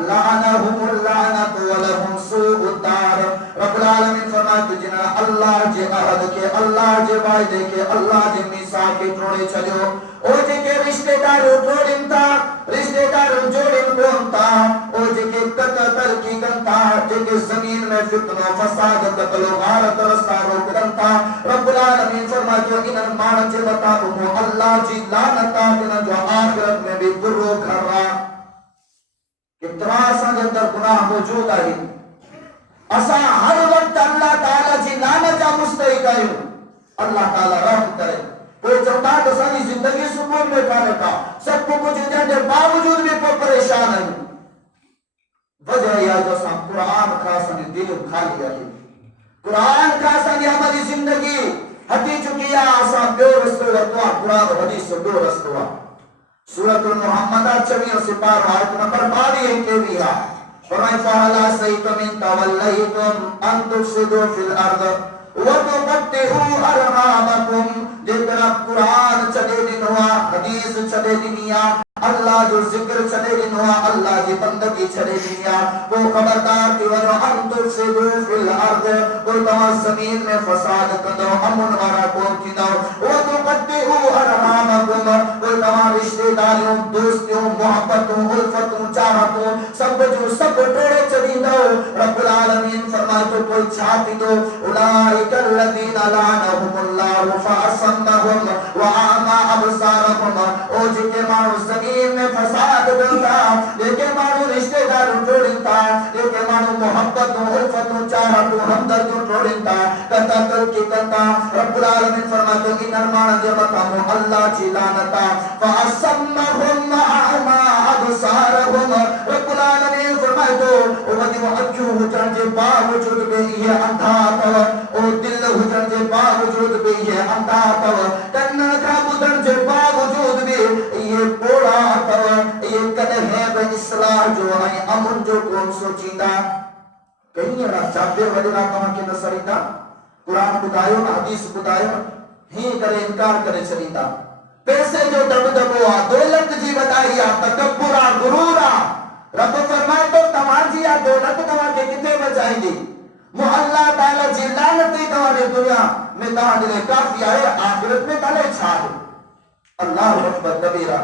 لعنهم اللعنة ولهم سوء العالمین فرمائے تو جنا اللہ جے عہد کے اللہ جے وعدے کے اللہ جے میثاق کے ٹوڑے چلو او جے کے رشتہ دار جوڑن تا رشتہ دار جوڑن کون تا او جے کے قتل کی کنتا جے کے زمین میں فتنہ و فساد قتل و غارت رستا روکن تا رب العالمین فرمائے تو ان مان جے بتا تو اللہ جی لعنتا کہ جو آخرت میں بھی برو کر رہا کتنا سا اندر گناہ موجود ہے اسا ہر وقت اللہ تعالی جی لعنت جا مستحق ہے اللہ تعالی رحم کرے کوئی چاہتا ہے کہ ساری زندگی سکون میں کھانے کا سب کو کچھ دینے کے باوجود بھی پریشان ہے وجہ یہ جو سا قرآن خاصا نے دل کھا لیا ہے قرآن خاصا نے ہماری زندگی ہٹی چکی ہے آسا بیو رستو ورطوان قرآن حدیث سے بیو رستوان سورۃ المحمدہ 26 سپار آیت نمبر 22 کے بھی ہے فرمائے فَهَلْ عَصَيْتُمْ إِن تَوَلَّيْتُمْ أَن تُفْسِدُوا فِي الْأَرْضِ وَتُقَطِّعُوا أَرْحَامَكُمْ جس طرح قرآن چلے دن ہوا حدیث چلے دنیا اللہ جو ذکر چلے دن ہوا اللہ کی بندگی چلے دنیا وہ خبردار کی وجہ ان تفسدوا فی الارض کوئی تمام زمین میں فساد کندو امن وارا کون کندو وتقطعوا ارحامکم کوئی تمام رشتہ داریوں دوستیوں محبتوں الفتوں چاہتوں سب جو سب ٹوڑے چلی دو رب العالمین فرمائے تو کوئی چھاتی دو اولئک الذین لعنهم اللہ فاصمهم واعمى ابصارهم او جے مانو زمین میں فساد کرتا لیکن مانو رشتہ دار جوڑتا لیکن مانو محبت و الفت و چاہت و ہمدرد جوڑتا کتا کل کی کتا رب العالمین فرماتے ان ارمان جبتا مو اللہ چی لانتا فاصمهم واعمى ابصارهم رب العالمین فرمائے تو ودی و اکیو حجن جے باوجود بے یہ اندھا تو او دل حجن جے باوجود بے یہ اندھا تو تن کا بدن جے باوجود بے یہ پوڑا تو یہ کدے ہے بے اصلاح جو ہے امن جو کون سوچیندہ کہیں نہ چاہتے وجہ کہاں کے نصریدہ قرآن بدایوں حدیث بدایوں ہی کرے انکار کرے چلیندہ پیسے جو دب دبوا دولت جی بتائیا تکبرا غرورا رب فرمائے تو تمہاری یا دولت تمہارے کتنے بچائیں گی محلہ تعالی جی لعنتی تمہاری دنیا میں تمہارے کافی آئے آخرت میں تلے چھاڑ اللہ اکبر کبیرہ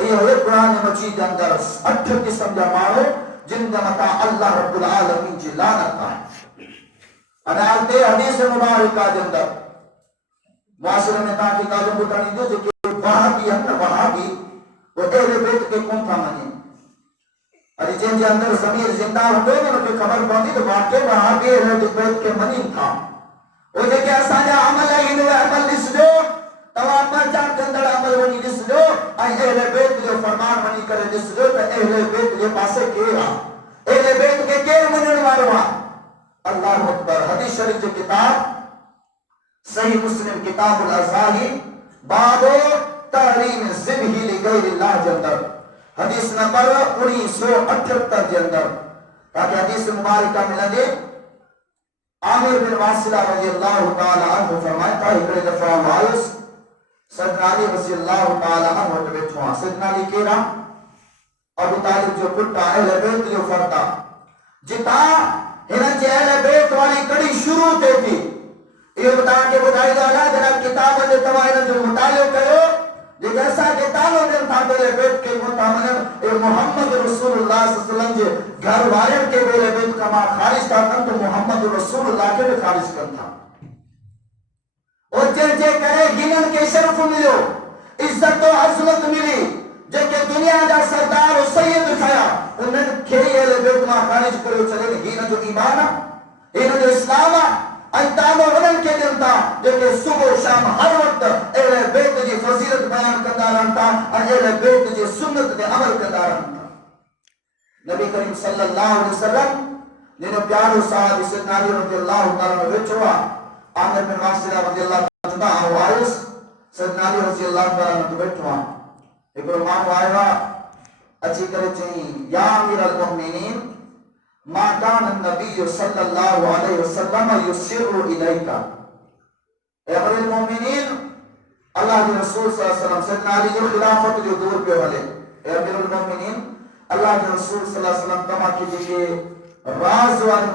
یہ ہوئے قرآن مجید اندر 8 قسم جا مارو جن کا مطا اللہ رب العالمین جی لعنتا ہے انالتے حدیث مبارکہ جندر معاشرے میں تاکہ کاجم بتانی دو جو کہ وہابی اندر وہابی وہ اہل بیت کے کون تھا منی ارے جن جے اندر ضمیر زندہ ہوئے گا کہ خبر پہنچی تو واقعی وہابی اہل بیت کے منی تھا وہ جو کہ اسانجا عمل ہے انہوں عمل لس دو تواب پر جان کندر عمل ونی لس دو اہل بیت جو فرمان ونی کرے لس دو تو اہل بیت جو پاسے کیا اہل بیت کے کیر منن واروا اللہ اکبر حدیث شریف جو کتاب صحیح مسلم کتاب الازاہی باب تحریم ذبح لغیر اللہ جندر حدیث نمبر 1978 جندر تاکہ حدیث مبارکہ ملا دے عامر بن واصلہ رضی اللہ تعالی عنہ فرمائے تھا اکڑے دفعہ وائس سیدنا علی رضی اللہ تعالی عنہ بیٹھوا سیدنا علی کہنا ابو طالب جو کٹا اہل بیت جو فردا جتا ہنچ اہل بیت والی کڑی شروع تے تھی یہ بتا کے بدائی دالا جناب کتاب دے توائن جو مطالعہ کرو لیکن ایسا کہ تعلق دن تھا بیلے بیت کے مطامن اے محمد رسول اللہ صلی اللہ علیہ وسلم جے گھر وارن کے بیلے بیت کا ماں خارج تھا تو محمد رسول اللہ کے بھی خارج کر تھا اور جے کرے گنن کے شرف ملو عزت و عظمت ملی جے کہ دنیا دا سردار و سید کھایا انہیں کھیئی اہل بیت ماں خارج کرو چلے ہینا جو ایمانا ہینا جو اسلاما انتام غنن کے دن تھا جو کہ صبح و شام ہر وقت اہل بیت جی فضیلت بیان کرداران تھا اور اہل بیت جی سنت دے عمل کرداران تھا نبی کریم صلی اللہ علیہ وسلم جنہوں پیارو صاحب سیدنا علی رضی اللہ تعالیٰ نے بچوا عامر بن واصلہ رضی اللہ تعالیٰ عنہ وارث سیدنا علی رضی اللہ تعالیٰ نے بچوا ایک رومان آئے اچھی کرے چاہیے یا امیر المؤمنین ما کان النبی صلی اللہ علیہ وسلم یسر الیکا اے امیر المؤمنین اللہ کے رسول صلی اللہ علیہ وسلم سیدنا علی جو خلافت جو دور پہ والے اے امیر المؤمنین اللہ کے رسول صلی اللہ علیہ وسلم تمہا کیجئے کہ راز والوں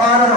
12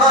2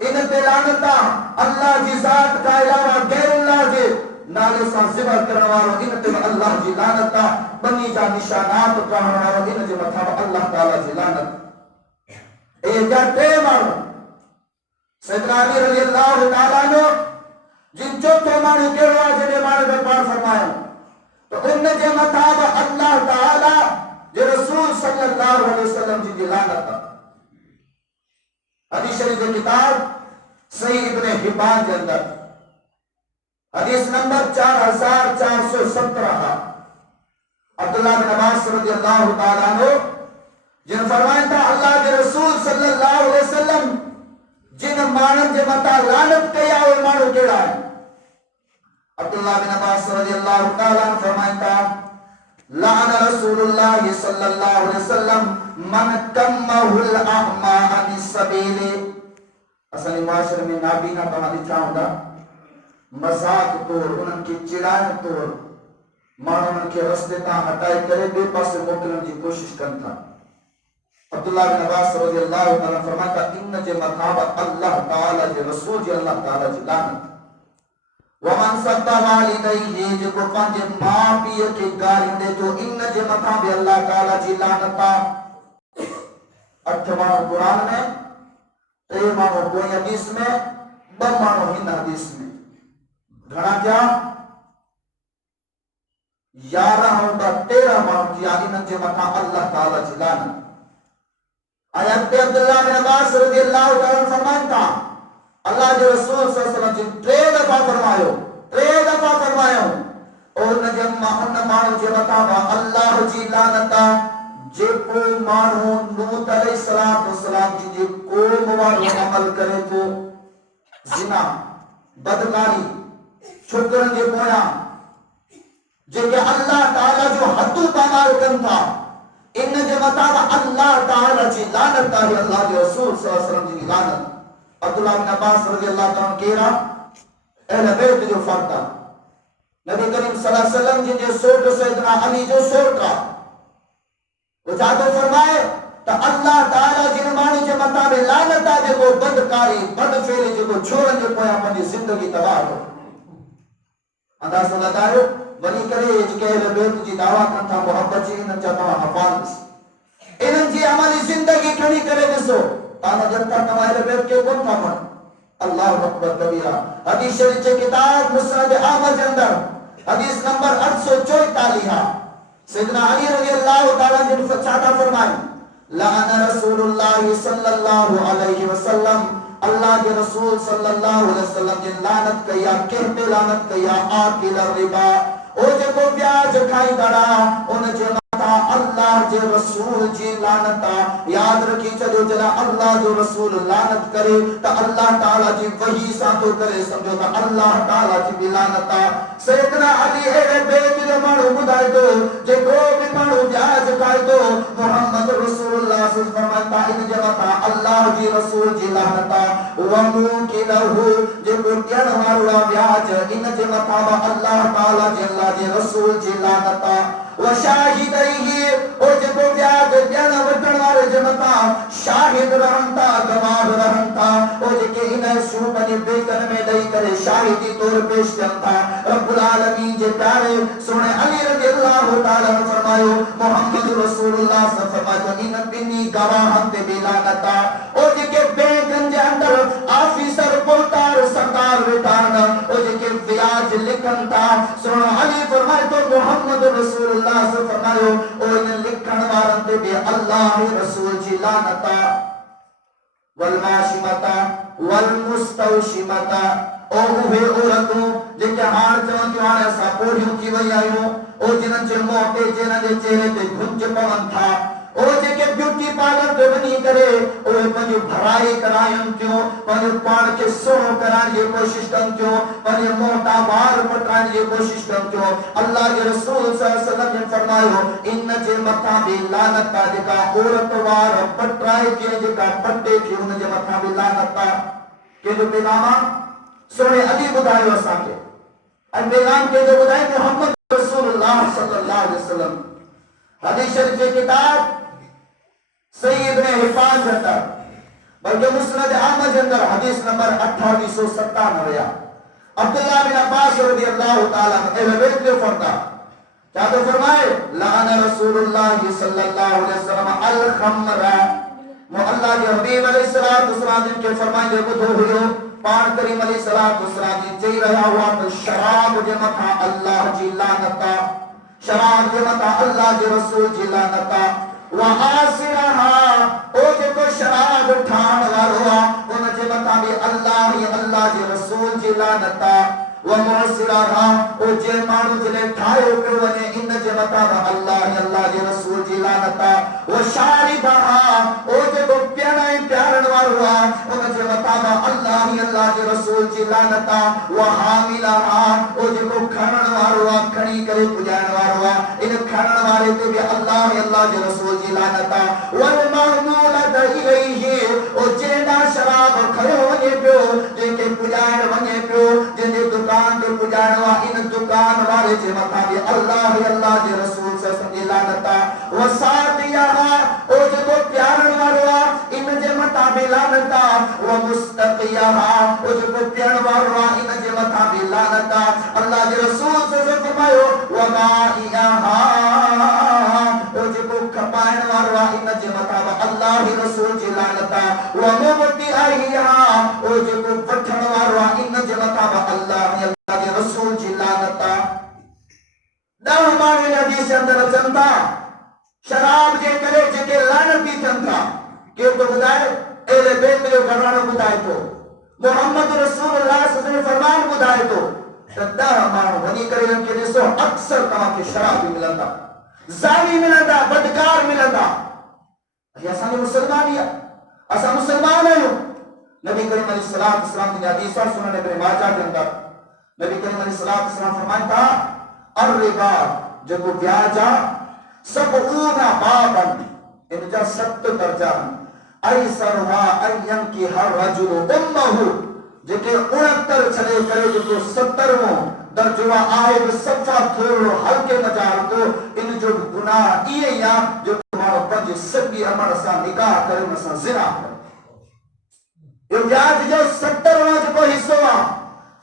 ان تے لعنتا اللہ جی ذات کا علاوہ غیر اللہ جے نالے سان ذبح کرن وارو ان تے اللہ جی لعنتا بنی جا نشانات کہن وارو ان جے مٿا اللہ تعالی جی لعنت اے جا ٹے مانو سیدنا علی رضی اللہ تعالی عنہ جن چوتھو مانو کیڑو آ جے مانو دے پار فرمایا تو ان جے مٿا اللہ تعالی جے رسول صلی اللہ علیہ وسلم جی لعنت حدیث شریف کی کتاب صحیح ابن حبان کے اندر حدیث نمبر 4417 عبداللہ بن عباس رضی اللہ تعالیٰ عنہ جن فرمائیں تھا اللہ کے رسول صلی اللہ علیہ وسلم جن مانن کے متا لعنت کیا وہ مانو کیڑا ہے عبداللہ بن عباس رضی اللہ تعالیٰ عنہ فرمائیں تھا لعن رسول اللہ صلی اللہ علیہ وسلم من کمہ الاعمى عن السبیل اصلی معاشرے میں نابینا تو لکھا ہوتا مذاق طور انہوں کی چڑائن طور مانو ان کے رستے تا ہٹائی کرے بے پاس موکلن کی کوشش کرتا عبداللہ بن عباس رضی اللہ تعالیٰ فرماتا ان جے مطابق اللہ تعالی جے رسول جے اللہ تعالی جے لعنت ومن سب والدیہ جو کو پانچے ماں پیے کے گالی دے تو ان جے مطابق اللہ تعالی جے لعنتا اٹھوان قرآن میں تے مانو کوئی حدیث میں بمانو ہند حدیث میں گھنا کیا 11 ہوتا 13 مانو کیا ان جے مطا اللہ تعالی جلان آیت پہ عبداللہ بن عباس رضی اللہ تعالی فرمائتا اللہ جو رسول صلی اللہ علیہ وسلم جن 3 دفعہ فرمایا اور نجم ان مانو جے مطا اللہ جلانتا جے کو مانو نوح علیہ السلام جی کو موارو عمل کرے تو زنا بدکاری چھکرن جے پویا جے کہ اللہ تعالی جو حدو پامار کن تھا ان جے مطابق اللہ تعالی جی لعنت تاری اللہ جو رسول صلی اللہ علیہ وسلم جی لعنت عبداللہ بن عباس رضی اللہ تعالی کہہ رہا اہل بیت جو فرقہ نبی کریم صلی اللہ علیہ وسلم جن جے سوٹ سیدنا علی جو سوٹ کا وہ چاہتو فرمائے تو اللہ تعالیٰ جن مانی جو مطابق لعنتا جے کو بدکاری بدفعلی جو کو چھوڑن جو کوئی اپنی زندگی تباہ ہو انداز تو لگائے ولی کرے جو کہ اہل بیت جی دعویٰ کرتا محبت جی انہاں چاہتا ہوا حفاظ انہاں جی ہماری زندگی کھڑی کرے دسو تانا جنتا تمہا اہل بیت کے کون تھا من اللہ اکبر کبیرہ حدیث شریف کے کتاب مسند احمد اندر حدیث نمبر 844 سیدنا علی رضی اللہ تعالیٰ جن فتحہ فرمائیں لعن رسول اللہ صلی اللہ علیہ وسلم اللہ کے رسول صلی اللہ علیہ وسلم جن لعنت کیا کہتے لعنت کیا آکل الربا او جے کو بیاج کھائی بڑا ان جے مطا اللہ جے رسول جی لعنتا یاد رکھی چلو جنا اللہ جو رسول لعنت کرے تا اللہ تعالیٰ جی وہی ساتھو کرے سمجھو تا اللہ تعالیٰ جی بھی لعنتا سیدنا علی اے بیت جو مانو بدائی دو جے کو بھی مانو بیاج کھائی دو محمد رسول اللہ صلی اللہ علیہ وسلم ان جے مطا اللہ جی رسول جی لعنتا ومو کی لہو جے کو کین مارو بیاج ان جے مطا اللہ تعالیٰ جی اللہ جی رسول جی لعنتا وشاہدہی او جے کو بیاج دینا وٹن وارے جے مطا شاہد رہنتا گواہ رہنتا او جے کہ انہیں سوپنی بیکن میں دئی کرے شاہدی طور پیش کرتا رب العالمین جے پیارے سنے علی رضی اللہ تعالیٰ فرمائیو محمد رسول اللہ صلی اللہ علیہ وسلم ان بنی گواہن تے بلانتا او جے کہ بیکن جے اندر آفیسر پولتار سردار ویٹانا او جے کہ بیاج لکھنتا سنے علی فرمائے تو محمد رسول اللہ صلی اللہ علیہ وسلم فرمائیو او ان لکھن وارن تے بھی اللہ رسول جی لانتا والماشمتا والمستوشمتا او ہوئے عورتوں جن کے ہار چون تیوانے سا پوڑیوں کی وئی آئیوں او جنن چے موٹے جنن دے چہرے تے گھنج پون تھا او جے کے بیوٹی پارلر پہ بنی کرے او پنجو بھرائی کرائیں کیوں پنجو پاڑ کے سوڑوں کرائیں یہ کوشش کن کیوں پنجو موٹا بار پٹرائیں یہ کوشش کن کیوں اللہ کے رسول صلی اللہ علیہ وسلم نے فرمائیو ان جے مطا بھی لعنتا جکا عورت وار پٹرائی کی جکا پٹے کی ان جے مطا بھی لعنتا کہ جو پیغامہ سوڑے علی بدھائیو اساں کے ان پیغام کے جو بدھائی محمد رسول اللہ صلی اللہ علیہ وسلم حدیث شریف کتاب صحیح ابن حفاظ ہے بلکہ مسند احمد کے اندر حدیث نمبر 2897 عبداللہ بن عباس رضی اللہ تعالیٰ عنہ بیت نے فرمایا کیا تو فرمائے لعن رسول اللہ صلی اللہ علیہ وسلم الخمر اللہ کے حبیب علیہ السلام جن کے فرمائے دے بدھو ہوئے پان کریم علیہ السلام جن چاہی رہا ہوا تو شراب جمتا اللہ جی لعنتا شراب جمتا اللہ جی رسول جی لعنتا وآسرها او جے کو شراب ٹھان والوا ان جے متا بھی اللہ ہی اللہ جے رسول جے لعنتا ومعسرها او جے مانو جے ٹھائے پہ ونے ان جے متا اللہ ہی اللہ جے رسول جے لعنتا وشاربها او جے کو پیانا پیارن والوا ان جے متا اللہ ہی اللہ جے رسول جے لعنتا وحاملها او جے کو کھڑن والوا کھڑی کرے پجان والوا ان کھڑن والے تے بھی اللہ ہی اللہ جے رسول لعنتا والمحمولۃ الیہ او جینا شراب کھڑو ونے پیو جن کے پجان ونے پیو جن دے دکان تے پجان وا ان دکان والے جے متا بھی اللہ ہی اللہ جے رسول سے سمجھ لعنتا وساتیہ او جے کو پیارن والوا ان جے متا بھی لعنتا ومستقیہ او جے کو پیارن والوا ان جے متا بھی لعنتا اللہ جے رسول سے فرمایا ومائیہ او جے کو کھپائن واروا ان جے متا اللہ ہی رسول جی لعنتا ومبتی آئیہا او جے کو پٹھن واروا ان جے متا اللہ ہی اللہ جے رسول جی لعنتا دا ہمارے حدیث اندر چنتا شراب جے کرے جے کے لعنتی چنتا کہ تو بدائے اہل بیت میں گھرانا بدائے تو محمد رسول اللہ صلی اللہ علیہ وسلم فرمان بدائے تو دا ہمارے ونی کرے ان کے نسو اکثر کہاں کے شراب بھی ملتا زانی ملندا بدکار ملندا ایسا نہیں مسلمان ہے ایسا مسلمان ہے نبی کریم علیہ السلام کی حدیث اور سنن ابن ماجہ کے اندر نبی کریم علیہ السلام فرمایا تھا الربا جب بیاجا سبعون بابا ان جا 70 درجہ ایسروا این کی ہر رجل امہو جکے 69 چھلے کرے جو 70 درجہ آئے صفا تھوڑو ہلکے مجار کو ان جو گناہ یہ یا جو تمہارا پنج سبی ہمارا سا نکاح کرے مسا زنا کرے یہ جاج جو 70 واج کو حصہ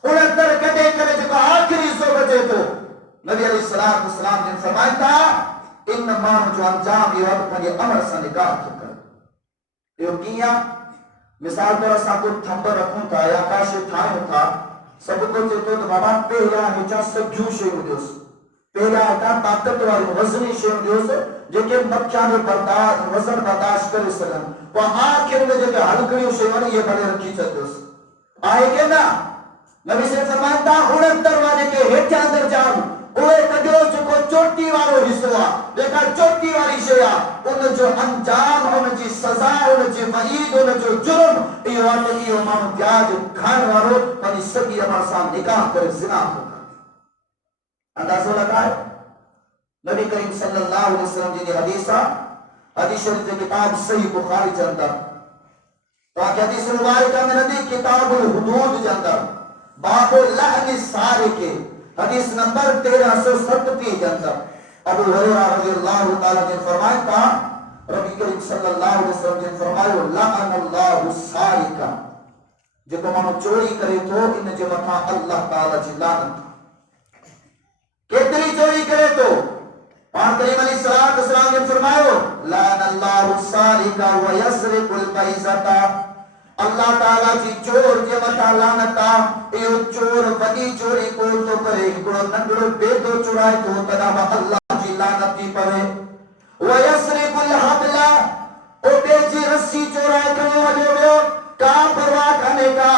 69 کدے کرے جو آخری حصہ بچے تو نبی علیہ السلام نے فرمایا تھا ان مان جو انجام یہ وقت پنج امر سا نکاح کرے یہ کیا مثال پر اسا کو تھمبر رکھوں تھا یا کاشے تھائے تھا سب کو چیتو تو بابا پہلا ہچا سجو شیو دیوس پہلا ہتا طاقت والی وزنی شیو دیوس جو کہ مکھیان برداشت وزن برداشت کرے سلم وہ آخر میں جو کہ ہلکڑی شیو یہ بڑے رکھی چل دیوس آئے کہ نا نبی سے فرمائے تھا 69 والے کے ہیٹھا در جاؤں اوے کجو جو چوٹی والو حصہ دیکھا چوٹی والی شیا ان جو انجام ان جی سزا ان جی وعید ان جو جرم یہ واقعی امام بیاج کھان والو پنی سبی ہمارا سام نکاح کر زنا ہوگا اندازہ لگا ہے نبی کریم صلی اللہ علیہ وسلم جی حدیث شریف کتاب صحیح بخاری جاندہ تو حدیث مبارکہ میں ندی کتاب الحدود جاندہ باب لعن سارق حدیث نمبر 1337 کے اندر ابو ہریرہ رضی اللہ تعالیٰ نے فرمایا تھا ربی کریم صلی اللہ علیہ وسلم نے فرمایا لعن اللہ السارق جو تمام چوری کرے تو ان جو مطا اللہ تعالیٰ جی لعنت کتنی چوری کرے تو پاک کریم علیہ السلام نے فرمایا لعن اللہ السارق ویسرق البیزتا اللہ تعالیٰ جی چور کے مطا لعنتا ایو چور بڑی چوری کو تو کرے گڑو ننگڑو بے دو چورائے تو تنابا اللہ جی لعنتی پڑے ویسرق الحبل او بے جی رسی چورائے کرنے والے ہوئے کہاں پرواہ کرنے کا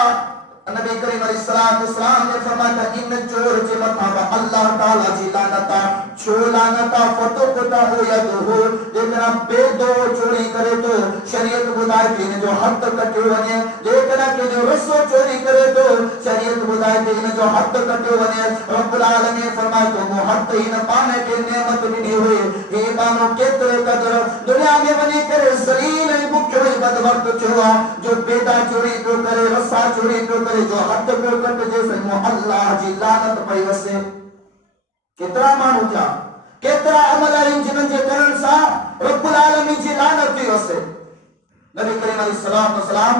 نبی کریم علیہ السلام نے فرمایا ان چور کے مطا اللہ تعالیٰ جی لعنتا چھو لعنتا فتو کتا ہو یا دو ہو لیکن آپ بے دو چوری کرے تو شریعت بدائے کہ جو حد تک کٹے ہوئے لیکن کہ جو رسو چوری کرے تو شریعت بدائے کہ جو حد تک کٹے ہوئے رب العالمین فرمائے تو وہ حد ہی نہ پانے کے نعمت نہیں ہوئے یہ بانو کترے قدر دنیا میں بنی کرے ذلیل بکھڑے بدبخت چھوا جو بیدا چوری تو کرے رسا چوری تو کرے جو حد تک کٹ جیسے اللہ جی لعنت پئی وسے کترا مانو جا کترا عمل ہے جنن جے کرن سا رب العالمین جی لعنت دی وسے نبی کریم علیہ السلام والسلام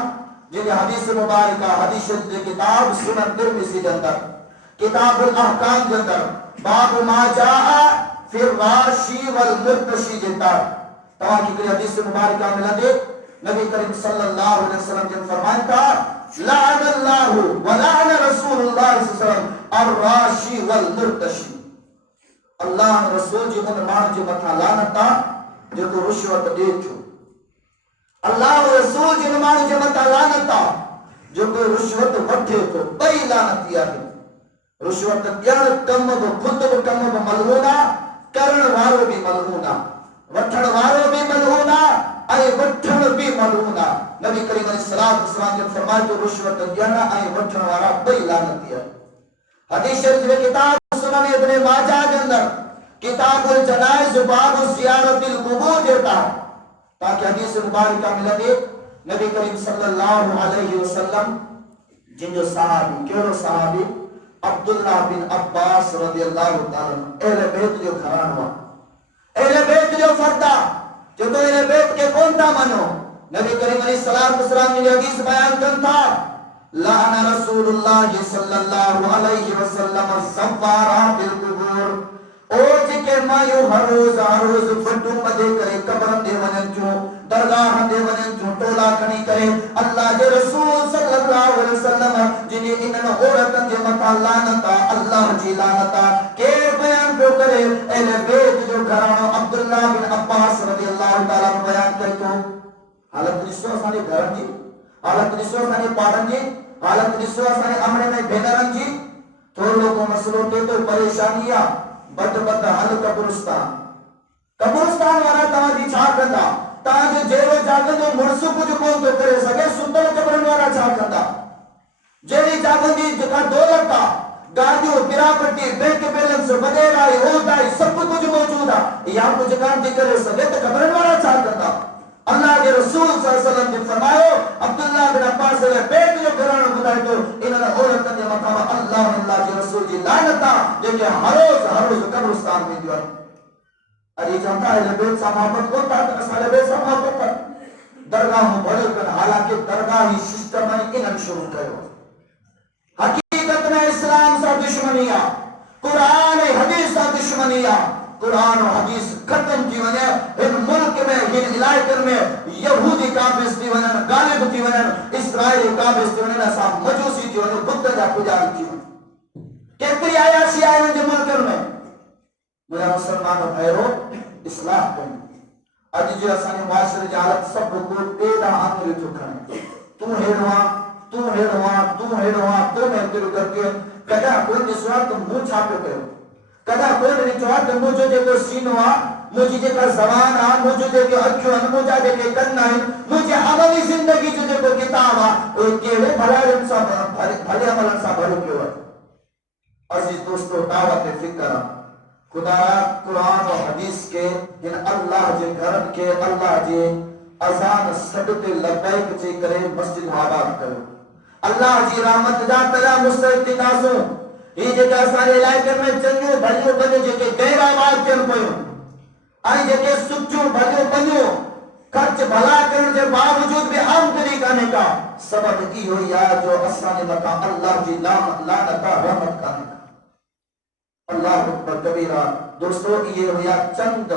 جن حدیث مبارکہ حدیث کتاب سنن ترمذی کے اندر کتاب الاحکام کے اندر باب ما جاء فی الراشی والمرتشی جتا تمام کی حدیث مبارکہ ملا دے نبی کریم صلی اللہ علیہ وسلم جن فرمایا تھا لعن اللہ ولعن رسول اللہ صلی اللہ علیہ وسلم الراشی والمرتشی اللہ رسول جی من مان جو متھا لعنتا جو کو رشوت دے چھو اللہ رسول جن مان جو متھا لعنتا جو کو رشوت وٹھے تو بئی لعنتی ہے رشوت ڈیڑ کم کو خود کو کم کو ملعونا کرن وارو بھی ملعونا وٹھن وارو بھی ملعونا اے وٹھن بھی ملعونا نبی کریم علیہ السلام نے فرمایا تو رشوت دینا اے وٹھن وارا بئی لعنتی ہے حدیث شریف میں کتاب سنن ابن ماجہ کے اندر کتاب الجنائز باب زیارت القبور دیتا تاکہ حدیث مبارکہ ملا دے نبی کریم صلی اللہ علیہ وسلم جن جو صحابی کیڑو صحابی عبداللہ بن عباس رضی اللہ تعالیٰ اہل بیت جو گھران ہوا اہل بیت جو فردا جو تو اہل بیت کے کون تھا منو نبی کریم علیہ السلام نے حدیث بیان کرتا لعن رسول اللہ صلی اللہ علیہ وسلم الزوارات القبور او جی کے مایو ہر روز بڑھو مدے کرے قبر دے ونن چوں درگاہ دے ونن چوں ٹولا کھنی کرے اللہ دے رسول صلی اللہ علیہ وسلم جنہیں انہاں عورتن دے متھا لعنتا اللہ جی لعنتا کہ بیان پیو کرے اہل بیت جو گھرانو عبداللہ بن عباس رضی اللہ تعالیٰ بیان کرے تو حالت رسول سانے گھران جی حالت رسول سانے پاڑن جی حالت رسول سانے امرے میں بینرن جی تو لوگوں مسئلوں تے تو پریشانیاں بد حل قبرستان والا تاں دی چھا کندا تاں جو جیرو جاگن جو مرسو کچھ کون تو کرے سکے ستل قبرن والا چھا کندا جیری جاگن دی جکا دولتا گاڑیوں پراپرٹی بینک بیلنس وغیرہ ہوتا ہے سب کچھ موجود ہے یا کچھ کام دی کرے سکے تو قبرن والا چھا کندا اللہ کے رسول صلی اللہ علیہ وسلم نے فرمایا عبداللہ بن عباس سے بیت جو گھرانا بتائے تو انہاں عورتوں نے مطلب اللہ کے رسول کی لعنت جو کہ ہر روز قبرستان میں دیوار ارے جانتا ہے بیت سے محبت ہوتا ہے اصل بیت سے محبت ہوتا درگاہ میں بھلے کر حالانکہ درگاہی سسٹم میں انہاں شروع کرو حقیقت میں اسلام سے دشمنیاں قرآن حدیث سے دشمنیاں قرآن و حدیث ختم کی وجہ ان ملک میں ان علاقے میں یہودی کافر کی وجہ غالب کی وجہ اسرائیل کافر کی وجہ صاحب مجوسی کی وجہ بدھ کا پجار کی وجہ کتری عیاشی آئے ہیں ملک میں میرا مسلمان و بھائیو اصلاح کریں اج جو اسانی معاشرے کی حالت سب کو پیدا آنگلی ٹھکریں تو ہیڑواں تو میں تیرو کر کے کہا کوئی نسوار تو منہ چھاپے کرو کدا کوئی نہیں چاہتا کہ مجھے دے کو سینوا مجھے دے کا زبان آ مجھے دے کے اکھیوں مجھے دے کے کنا ہے مجھے عملی زندگی جو دے کو کتاب آ اور کیوے بھلا انسان بھلے عمل انسان بھلو کیوں ہے عزیز دوستو دعوت فکر خدا قرآن و حدیث کے ان اللہ جے گھرن کے اللہ جے اذان سڑتے لبیک چے کرے مسجد آباد کرو اللہ جی رحمت جا تلا مستحق ناسو یہ جگہ سارے علاقے میں چنگو بھلیو بنو جگہ غیر آباد کر پہو آئی جگہ سچو بھلیو بنو خرچ بھلا کرنے کے باوجود بھی عام طریقہ نے کا سبب کی ہوئی یا جو اسانے مکا اللہ جی لعنتا رحمت کرنے کا اللہ اکبر کبیرہ دوستو یہ ہویا چند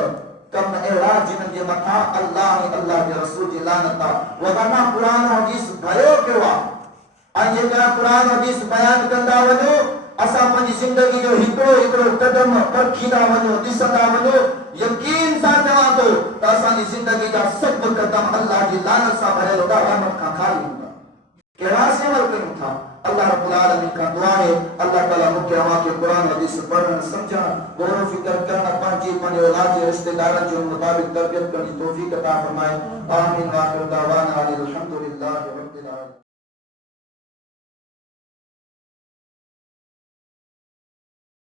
کم اعراض جنن کے مکا اللہ کے رسول جی لعنتا وگرنا قرآن و حدیث بھائیو کیوا آئی جگہ قرآن و حدیث بیان کندہ ونو اسا پنجی زندگی جو ہکڑو قدم پر کھیدا ونو دسندا ونو یقین سا جوان تو تاسانی زندگی کا سب قدم اللہ کی لعنت سا بھرے لوگا رحمت کا خالی ہوگا کہ راسے ملکن تھا اللہ رب العالمین کا دعا ہے اللہ تعالیٰ مکہ ہوا کے قرآن حدیث پڑھنا سمجھا غور و فکر کرنا پانچی پنے اولاد کے رشتہ داروں جو مطابق تربیت کرنی توفیق عطا فرمائے آمین واخر دعوانا الحمد